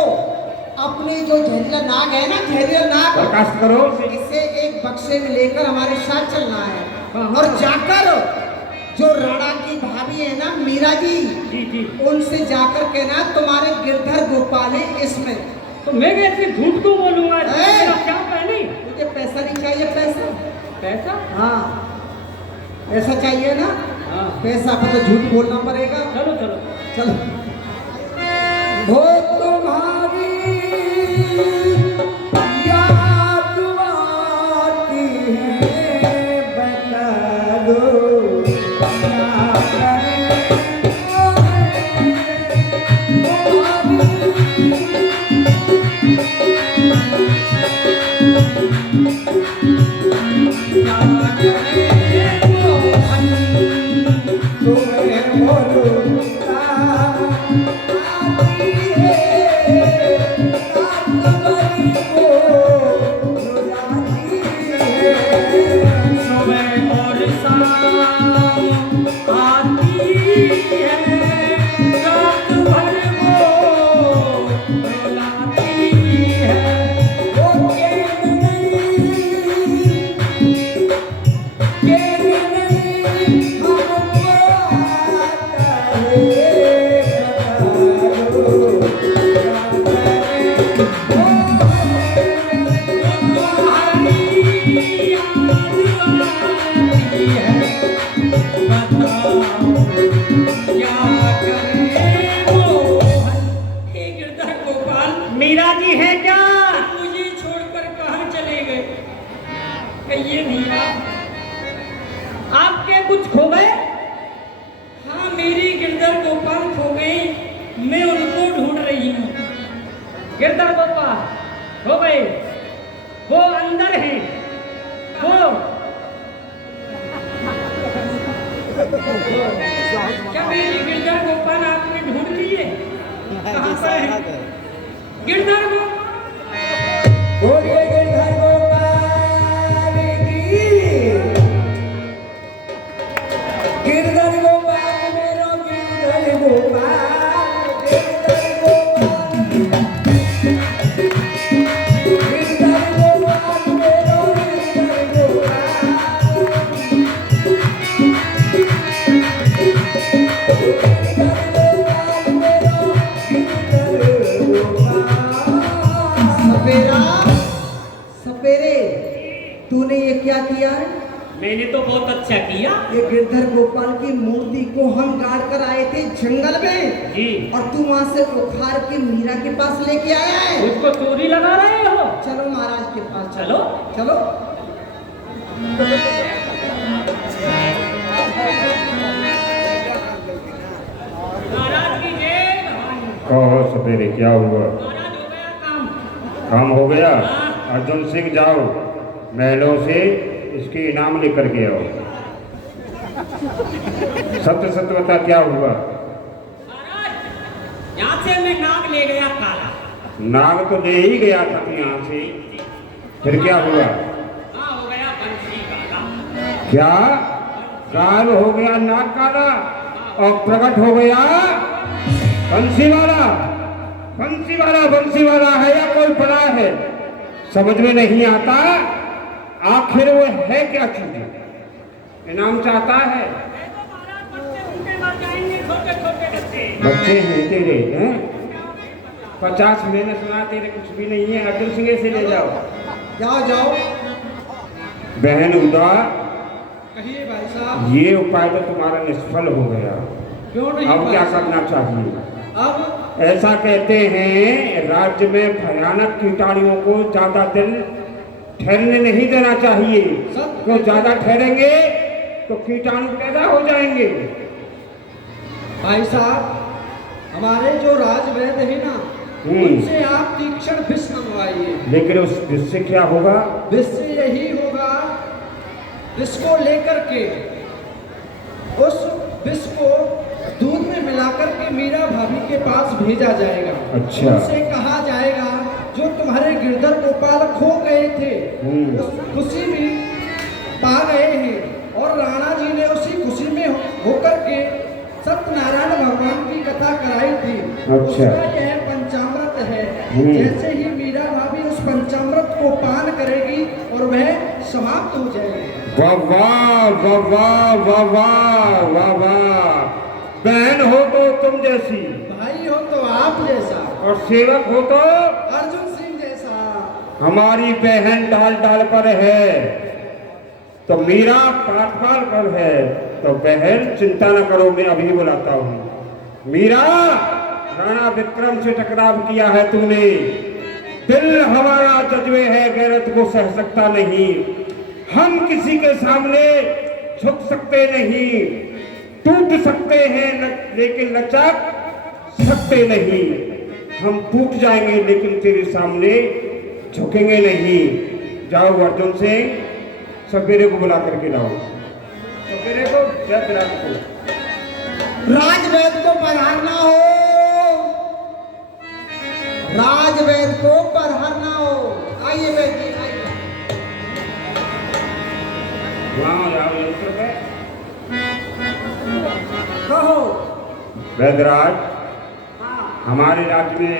अपने जो जहरीला नाग है ना, जहरीला नाग, बर्खास्त करो। इसे एक बक्से में लेकर हमारे साथ चलना है और जाकर जो राणा की भाभी है ना मीरा जी, उनसे जाकर कहना तुम्हारे गिरधर गोपाल है इसमें। तो मैं कैसे झूठ को बोलूंगा? क्या पहले मुझे पैसा नहीं चाहिए। पैसा पैसा? हाँ, पैसा चाहिए ना? हाँ। पैसा पर तो झूठ बोलना पड़ेगा। चलो चलो चलो। हो तुम्हारी याद आती है, बता दो क्या करें। मीरा जी है क्या? मुझे छोड़कर कहाँ चले गए? कहिए मीरा। आपके कुछ खो गए? हाँ, मेरी गिरधर गोपाल खो गए। मैं उनको ढूंढ रही हूँ। गिरधर गोपाल खो गए? वो अंदर है। वो क्या मेरी गिरधर गोपाल आपने ढूंढ लिए? कहाँ पर है गिरधर गोपाल? गिरधर गोपाल की, गिरधर गोपाल मेरो गिरधर गोपाल, गिरधर गोपाल, गिरधर गोपाल मेरो गिरधर गोपाल, सपेरे, तूने ये क्या किया है? मैंने तो बहुत अच्छा किया। ये गिरधर गोपाल की मूर्ति को हम गाड़ कर आए थे जंगल में जी। और तू वहाँ से उखाड़ के मीरा के पास लेके आया है। उसको चोरी लगा रहे हो? चलो महाराज के पास चलो चलो। महाराज की जय। कहो सपेरे, क्या हुआ? महाराज, हो गया काम। काम हो गया? अर्जुन सिंह, जाओ महलों से इसके इनाम लेकर के आओ। सत्य सत्य बता क्या हुआ? महाराज यहाँ से मैं नाग ले गया काला। नाग तो ले ही गया था तू यहाँ से, फिर क्या हुआ? हाँ हो गया बंसी काला। क्या काल हो गया नाग काला और प्रकट हो गया बंसी वाला? बंसी वाला है या कोई बड़ा है, समझ में नहीं आता। आखिर वो है क्या चीज? इनाम चाहता है? बच्चे हैं तेरे हैं 50 मैंने सुना, तेरे कुछ भी नहीं है। अर्जुन सिंह से ले जाओ। जाओ बहन उदा, कहिए भाई साहब। ये उपाय तो तुम्हारा निष्फल हो गया। क्यों नहीं? अब क्या करना चाहिए? अब ऐसा कहते हैं राज्य में भयानक कीटाणुओं को ज्यादा दिन ठहरने नहीं देना चाहिए। क्यों? ज्यादा ठहरेंगे तो कीटाणु पैदा हो जाएंगे। भाई साहब, हमारे जो राजवैद्य है ना, उनसे आप तीक्ष्ण विष मंगवाइए। लेकिन उस विष से क्या होगा? विष से यही होगा, विष को लेकर के उस विष को दूध में मिलाकर के मीरा भाभी के पास भेजा जाएगा। अच्छा। उनसे कहा जाएगा जो तुम्हारे गिरधर गोपाल खो गए थे उस खुशी में पा गए हैं, और राणा जी ने उसी खुशी में होकर के सत्यनारायण भगवान की कथा कराई थी। अच्छा। उसका यह पंचामृत है। जैसे ही मीरा भाभी उस पंचामृत को पान करेगी और वह समाप्त हो जाएगी। वाह वाह वाह वाह वाह वाह वाह वाह। बहन हो तो तुम जैसी, भाई हो तो आप जैसा, और सेवक हो तो अर्जुन सिंह जैसा। हमारी बहन डाल डाल पर है तो मीरा पाल पाल पर है। तो बहन चिंता न करो, मैं अभी बुलाता हूँ। मीरा, राणा विक्रम से टकराव किया है तूने, दिल हमारा जज्बे है, गैरत को सह सकता नहीं। हम किसी के सामने झुक सकते नहीं, टूट सकते हैं लेकिन लचक सकते नहीं। हम टूट जाएंगे लेकिन तेरे सामने झुकेंगे नहीं। जाओ अर्जुन सिंह, सवेरे को बुला करके लाओ। सवेरे को राजवैद्य को पधारना हो, राजवैद्य को पधारना हो। आइए बैठिए। वहाँ जाओ यंत्र पे। कहो। वैद्यराज, हमारे राज्य में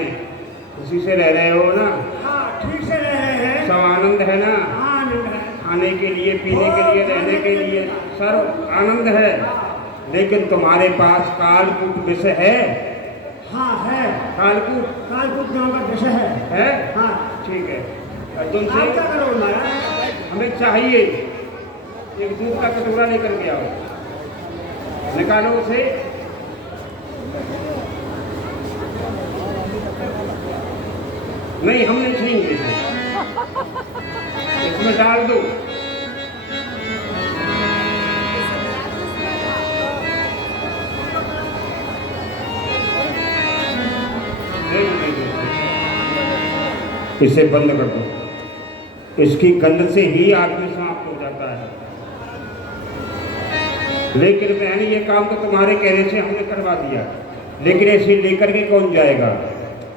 खुशी से रह रहे हो ना? हाँ, ठीक से रह रहे हैं। सब आनंद है ना? आनंद है। खाने के लिए, पीने के लिए, रहने के लिए सर्व आनंद है। लेकिन तुम्हारे पास कालकूट विषय है? हाँ है। कालकूट नाम का विषय है? हाँ। ठीक है। अर्जुन आप क्या सिंह, करो महाराज? हमें चाहिए एक दूध का कटोरा लेकर के आओ। निकालो उसे। नहीं, हम नहीं छेंगे इसे, इसमें डाल दो। इसे बंद कर दो। इसकी गंध से ही आदमी समाप्त हो जाता है। लेकिन बहन, ये काम तो तुम्हारे कहने से हमने करवा दिया, लेकिन ऐसे लेकर के कौन जाएगा?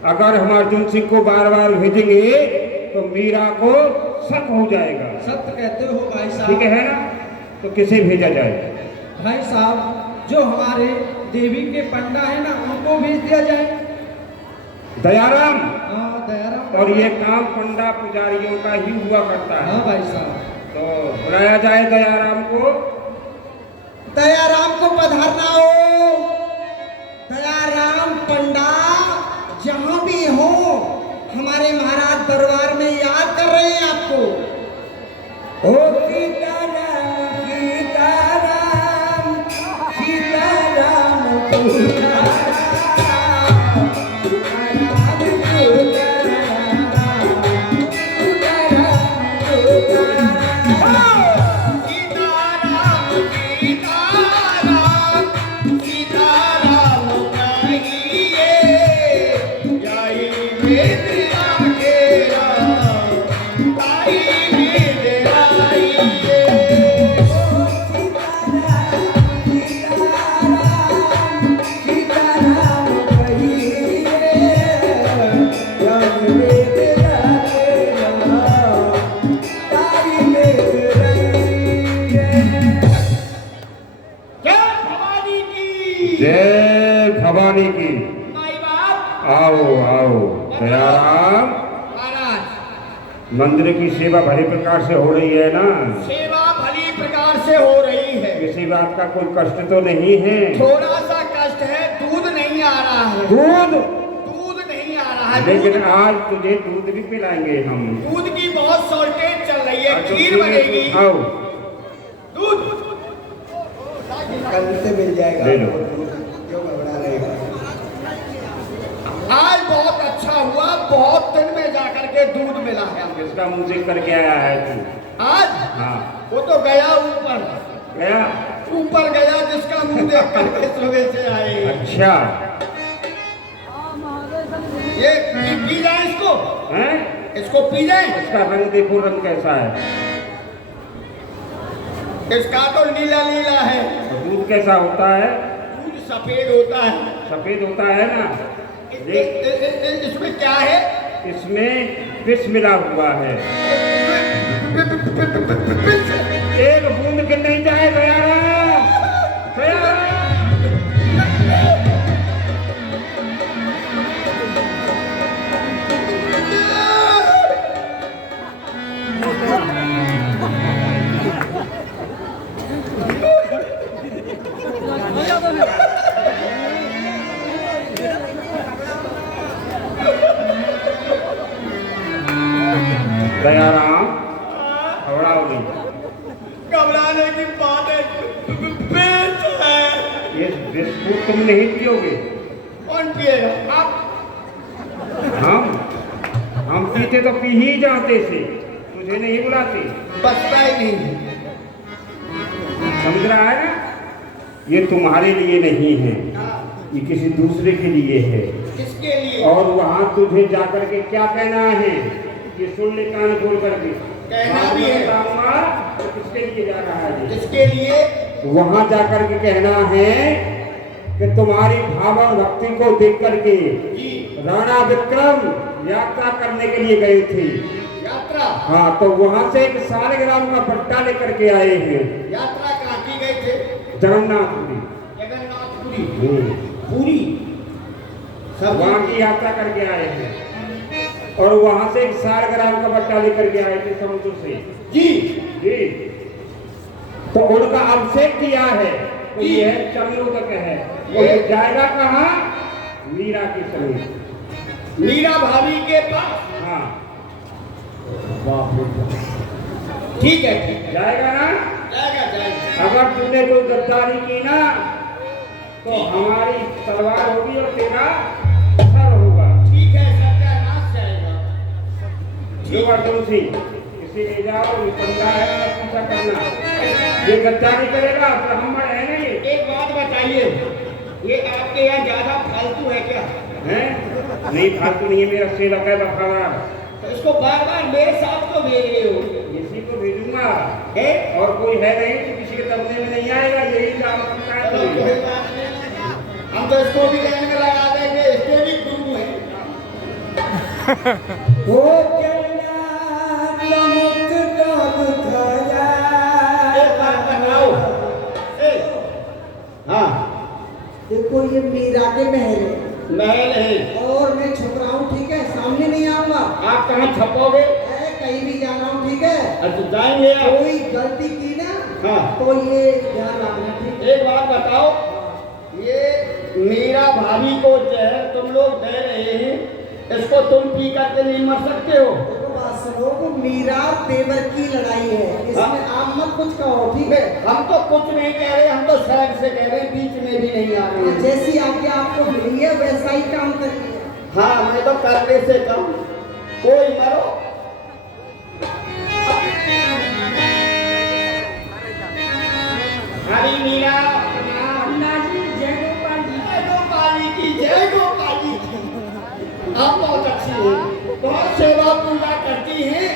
अगर हम अर्जुन सिंह को बार बार भेजेंगे तो मीरा को शक हो जाएगा। सत्य कहते हो भाई साहब। ठीक है ना? तो किसे भेजा जाए? भाई साहब, जो हमारे देवी के पंडा है ना, उनको भेज दिया जाए। दयाराम। हाँ, दयाराम। और ये काम पंडा पुजारियों का ही हुआ करता है। हाँ भाई साहब। तो बुलाया जाए दयाराम को। दयाराम को पधारना हो। दयाराम पंडा जहां भी हो, हमारे महाराज दरबार में याद कर रहे हैं आपको। ओ सीताराम सीताराम सीताराम सीताराम सीताराम घरवाली की। माई बाप आओ आओ दयाराम, महाराज, मंदिर की सेवा भली प्रकार से हो रही है ना? सेवा भली प्रकार से हो रही है। किसी बात का कोई कष्ट तो नहीं है? थोड़ा सा कष्ट है, दूध नहीं आ रहा है। दूध? दूध नहीं आ रहा है। लेकिन आज तुझे दूध भी पिलाएंगे हम। दूध की बहुत शॉर्टेज चल रही है, अच्छा, खीर बनेगी। आओ दूध कल से मिल जाएगा। ले लो। क्यों घबरा रहे हो? आज बहुत अच्छा हुआ, बहुत दिन में जाकर के दूध मिला है हमको। किसका मुंह देख करके आया है तू? आज हाँ वो तो गया ऊपर, गया। ऊपर गया जिसका मुंह देख करके सुबह से आए। अच्छा ये पी जाए इसको, हैं? इसको पी जाए। इसका रंग देखो, रंग कैसा है? इसका तो नीला नीला है। तो दूध कैसा होता है? दूध सफेद होता है। सफेद होता है ना? इसमें क्या है? इसमें विष मिला हुआ है। एक बूंद के नहीं जाए दयाराम, दयाराम। दयाराम घबराओ नहीं। घबराने की बात है, पेट है। ये बिस्कुट तुम नहीं पियोगे? कौन पिएगा? आप? हम पीते तो पी ही जाते से, तुझे नहीं बुलाते। बचता ही नहीं। समझ रहा है ना? ये तुम्हारे लिए नहीं है, ये किसी दूसरे के लिए है। किसके लिए? और वहाँ तुझे जाकर के क्या कहना है, ये सुन ले कान खोल करके। कहना भी है। तो किसके लिए जा रहा है? किसके लिए? वहाँ जाकर के कहना है कि तुम्हारी भाव भक्ति को देख करके राणा विक्रम यात्रा करने के लिए गए थे। यात्रा? हाँ, तो वहाँ से एक सालग्राम का पट्टा लेकर के आए हैं। यात्रा कहाँ की गए थे? जगन्नाथपुरी। जगन्नाथपुरी? पूरी सब वहाँ की यात्रा करके आए हैं और वहाँ से एक सालग्राम का पट्टा लेकर के आए थे समुद्र से। जी जी, तो उनका अभिषेक किया है, तो यह चंद्रोदक है। वो जाएगा कहाँ? मीरा के समीप, मीरा भाभी के पास। हाँ ठीक है, ठीक है। जाएगा ना? जाएगा जाएगा। अगर तूने कोई गद्दारी की ना तो हमारी तलवार होगी और तेरा सर होगा। ठीक है, सत्यानाश जाएगा। जो तुलसी इसे ले जाओ, ये पंगा है ना, पूछा करना। ये गद्दारी करेगा तो हम है नहीं। एक बात बताइए, ये आपके यहाँ ज्यादा फालतू है क्या? हैं? नहीं फालतू नहीं है, मेरा सेवक है वफादार। तो इसको बार बार मेरे साथ को भेज रहे हो? इसी को भेजूंगा है? और कोई है नहीं तो किसी के दबने में नहीं आएगा। यही काम करता है चलो, तो। कोई बात नहीं। हम तो इसको भी लाइन में लगा देंगे, इसके भी गुरु हैं। एक बात बताओ। हाँ, देखो ये मीरा के महल है महल है और मैं छुप रहा हूँ, ठीक है? सामने नहीं आऊंगा। आप कहाँ छपोगे? मैं कहीं भी जा रहा हूँ, ठीक है? अच्छा, जाएंगे आप? कोई गलती की ना हाँ। तो ये ध्यान रखना, ठीक है? एक बात बताओ, ये मीरा भाभी को जहर तुम लोग दे रहे हैं, इसको तुम पी करके नहीं मर सकते हो। देखो बात सुनो, तो मीरा और देवर की लड़ाई है, इसमें हाँ। आप मत कुछ कहो, ठीक है? हम तो कुछ नहीं कह रहे, हम तो सड़क से कह रहे हैं, बीच में भी नहीं आ रहे हैं। जैसी आज्ञा आपको मिली है वैसा ही काम करिए। हाँ, मैं तो करने से कम। कोई मरो। हरी मीरा अन्ना जी, जय गोपाल जी। जय गोपाली की, जय गोपाली की। आप बहुत अच्छी हैं, बहुत सेवा पूजा करती हैं।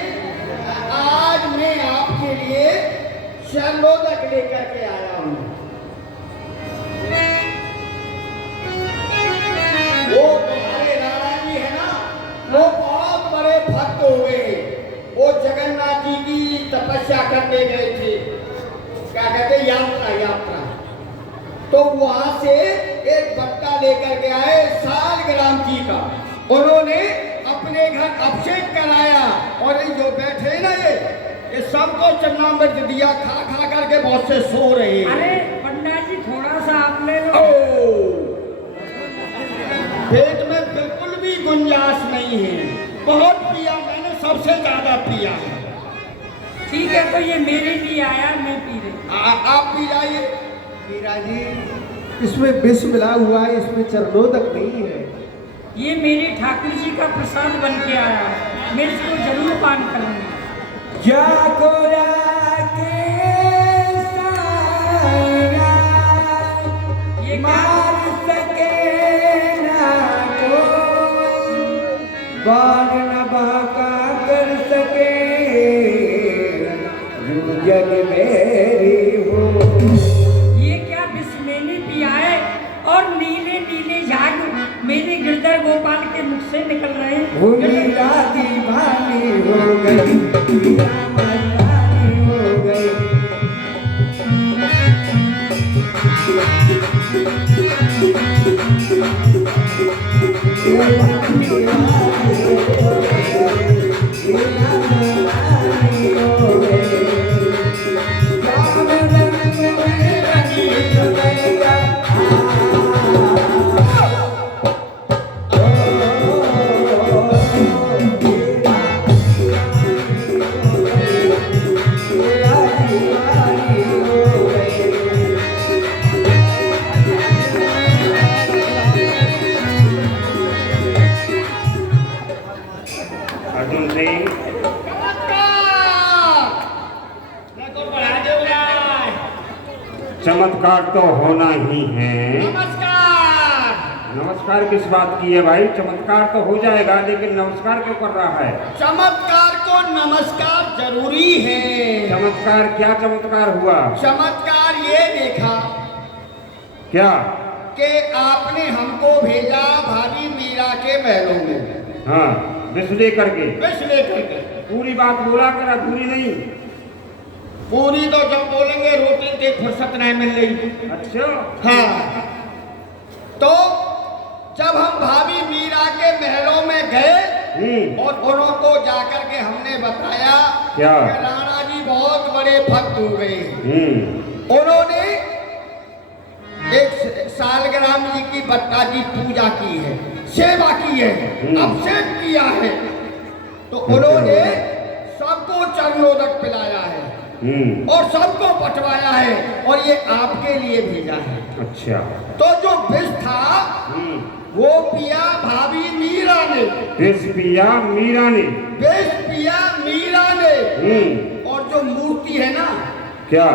आज मैं आपके लिए शरलोदक लेकर के आया हूँ। वो तुम्हारे राणा जी है ना, वो बहुत बड़े भक्त हुए। वो जगन्नाथ जी की तपस्या करने गए थे, क्या कहते, यात्रा। तो वहां से एक बट्टा लेकर के आए सालग्राम जी का उन्होंने अपने घर अभिषेक कराया और ये जो बैठे ना ये सबको चन्नामृत दिया, खा खा करके बहुत से सो रहे हैं। अरे पंडा जी थोड़ा सा आप ले लो। पेट में बिल्कुल भी गुंजाइश नहीं है, बहुत पिया मैंने, सबसे ज्यादा पिया है। ठीक है तो ये मेरे लिए आया, मैं पी रही। आप पी जाइए। मीरा जी, इसमें विष मिला हुआ है, इसमें चरणोदक नहीं है। ये मेरे ठाकुर जी का प्रसाद बन के आया है, मैं इसको जरूर पान करूंगा। जागो राके साया, ये मार सके ना कोई, बाग न बाका कर सके, जो जग मेरी हो। ये क्या विष मैंने पिया है और नीले नीले झाग मेरे गिरधर गोपाल के मुख से निकल रहे हैं। वो मीरा दीवानी हो गई, मीरा मस्तानी हो गई। अर्जुन सिंह, चमत्कार तो होना ही है। नमस्कार। नमस्कार किस बात की है भाई? चमत्कार तो हो जाएगा, लेकिन नमस्कार क्यों कर रहा है? चमत्कार को नमस्कार जरूरी है। चमत्कार? क्या चमत्कार हुआ? चमत्कार ये देखा क्या? कि आपने हमको भेजा भाभी मीरा के महलों में। हाँ, विष लेकर के। विष लेकर के। पूरी बात बोला करा, पूरी नहीं। पूरी तो जब बोलेंगे रोटी की फुर्सत नहीं मिल रही। अच्छा। हाँ, तो जब हम भाभी मीरा के महलों में गए और उन्हों को जाकर के हमने बताया क्या कि राणा जी बहुत बड़े भक्त हो गए। उन्होंने एक सालग्राम जी की बट्टा की पूजा की है, सेवा की है, अभिषेक किया है, तो उन्होंने सबको चरणोदक पिलाया है और सबको बंटवाया है और ये आपके लिए भेजा है। अच्छा। तो जो विष था वो पिया भाभी मीरा ने। विष पिया मीरा ने? विष पिया मीरा ने। और जो मूर्ति है ना, क्या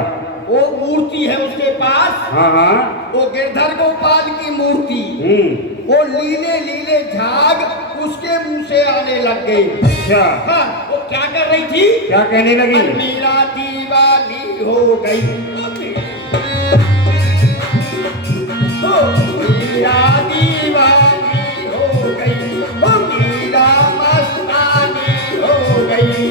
वो मूर्ति है उसके पास। हाँ हाँ, वो गिरधर गोपाल की मूर्ति, वो लीले लीले झाग उसके मुंह से आने लग गई। अच्छा। हाँ, वो क्या कर रही थी? क्या कहने लगी? मीरा दीवानी हो गई, मीरा दीवानी हो गई, मीरा मस्तानी हो गई।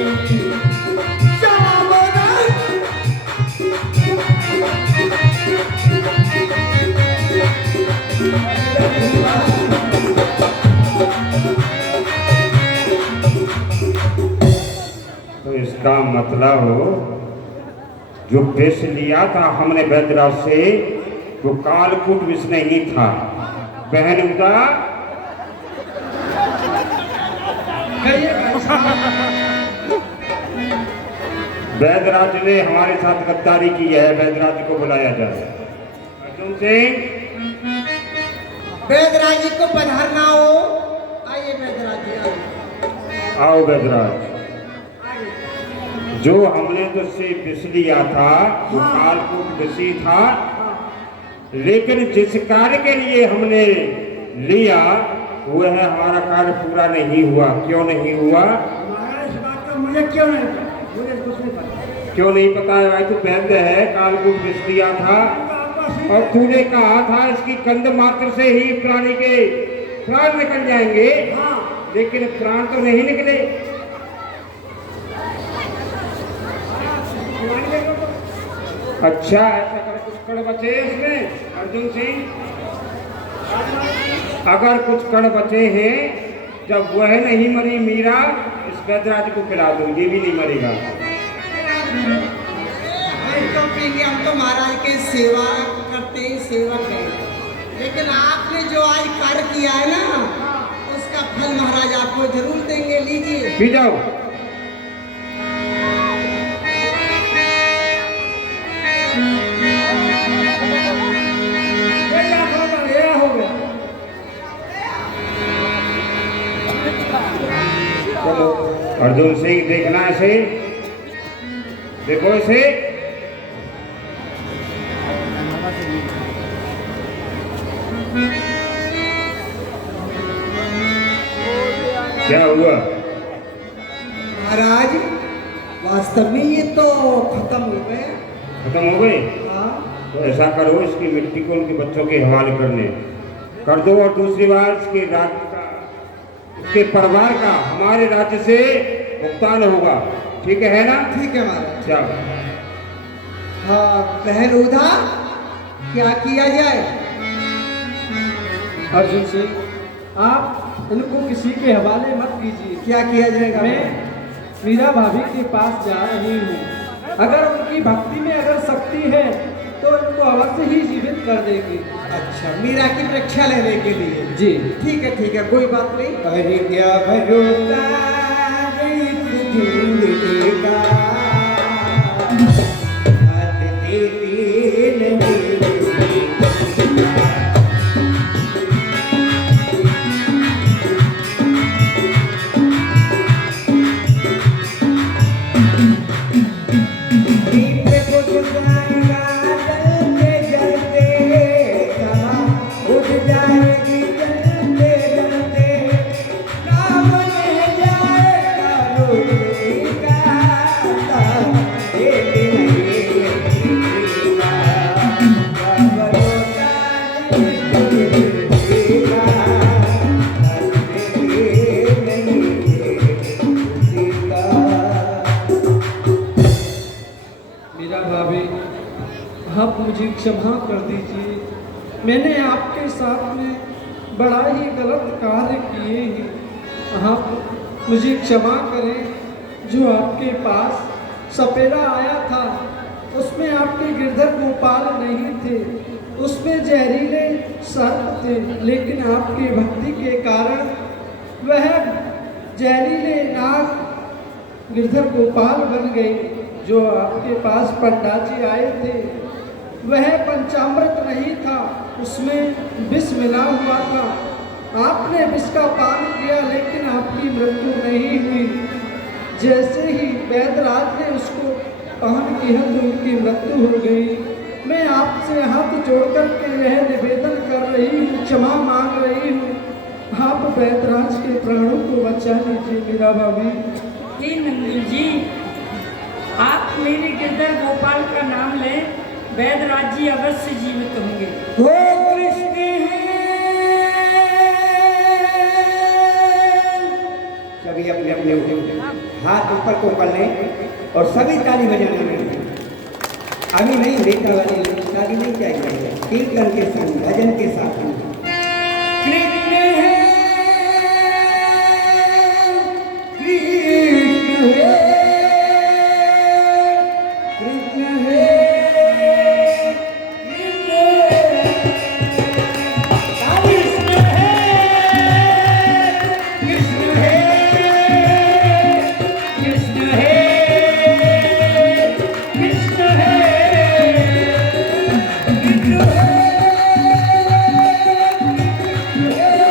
तो इसका मतलब जो विष लिया था हमने वैद्यराज से, वो कालकूट विष नहीं था बहन उनका। वैद्यराज ने हमारे साथ गद्दारी की है, वैद्यराज को बुलाया जाए। अर्जुन सिंह, वैद्यराज जी को पधारना हो। आइए वैद्यराज जी, आओ वैद्यराज। जो हमने तुझसे विष लिया था वो कालकूट विषी था, लेकिन जिस कार्य के लिए हमने लिया वो है हमारा कार्य पूरा नहीं हुआ। क्यों नहीं हुआ? इस बात का मुझे क्यों नहीं पता, मुझे कुछ नहीं पता। क्यों नहीं पता है भाई? तू वैद्य है, कालकूट विष लिया था और तूने कहा था इसकी गंध मात्र से ही प्राणी के प्राण निकल जाएंगे, लेकिन प्राण तो नहीं निकले। अच्छा, ऐसा कर कुछ कड़ बचे इसमें। अर्जुन सिंह, अगर कुछ कण बचे हैं, जब वह नहीं मरी मीरा, इस वैद्यराज को खिला दो, ये भी नहीं मरेगा। तो पीएंगे, हम तो महाराज के सेवा करते हैं, सेवक हैं, लेकिन आपने जो आज कार्य किया है ना, उसका फल महाराज आपको जरूर देंगे। लीजिए, पी जाओ। चलो अर्जुन सिंह, देखना इसे, देखो इसे। क्या हुआ महाराज? वास्तव में ये तो खत्म हो गए। खत्म हो गए? हाँ, तो ऐसा करो, इसकी मिट्टी को उनके बच्चों के हवाले कर दो, और दूसरी बार इसके राज्य का, इसके परिवार का हमारे राज्य से भुगतान होगा। ठीक है ना? ठीक है महाराज। जाओ। हाँ बहन उधा, क्या किया जाए? अर्जुन सिंह, आप इनको किसी के हवाले मत कीजिए। क्या किया जाएगा? मैं मीरा भाभी के पास जा रही हूँ। अगर उनकी भक्ति में अगर शक्ति है तो इनको अवश्य ही जीवित कर देगी। अच्छा, मीरा की परीक्षा लेने के लिए? जी ठीक है, कोई बात नहीं। अरे क्या भरोसा जिंदगी का, हाथ देती नहीं। आप मुझे क्षमा कर दीजिए, मैंने आपके साथ में बड़ा ही गलत कार्य किए हैं। आप मुझे क्षमा करें। जो आपके पास सपेरा आया था उसमें आपके गिरधर गोपाल नहीं थे, उसमें जहरीले सर्प थे, लेकिन आपके भक्ति के कारण वह जहरीले नाग गिरधर गोपाल बन गए। जो आपके पास पंडा जी आए थे वह पंचामृत नहीं था, उसमें विष मिला हुआ था। आपने विष का पान किया लेकिन आपकी मृत्यु नहीं हुई। जैसे ही वैद्यराज ने उसको पान किया तो उनकी मृत्यु हो गई। मैं आपसे हाथ जोड़कर के यह निवेदन कर रही हूँ, क्षमा मांग रही हूँ, आप वैद्यराज के प्राणों को बचा लीजिए मीरा भाभी। हे नंदू जी, आप मेरे गिरधर गोपाल का नाम लें, वैद्यराज जी अवश्य जीवित होंगे। हो कृष्ण सभी अपने अपने हाथ ऊपर को कर लें और सभी ताली बजाने में। अभी नहीं, लेकर वाली ताली नहीं चाहिए, कीर्तन के संग भजन के साथ। कृष्ण है, कृष्ण है, कृष्ण है। Yeah.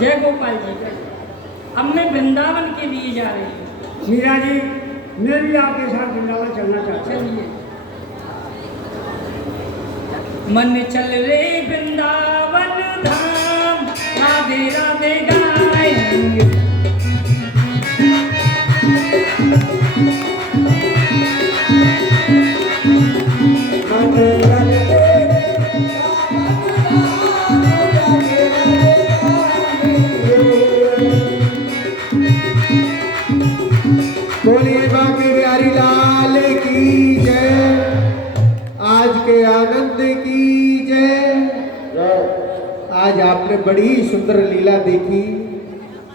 जय गोपाल जी। अब मैं वृंदावन के लिए जा रही हूँ। मीरा जी, मैं भी आपके साथ वृंदावन चलना चाहता हूँ। चलिए। मन चल रे वृंदावन धाम, राधे राधे गाएंगे। बोलिए बाकी बिहारी लाल की जय, आज के आनंद की जय। आज आपने बड़ी सुंदर लीला देखी,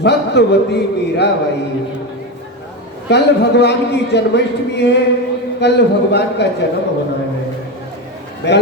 भक्तवती मीराबाई। कल भगवान की जन्माष्टमी है, कल भगवान का जन्म होना है। कल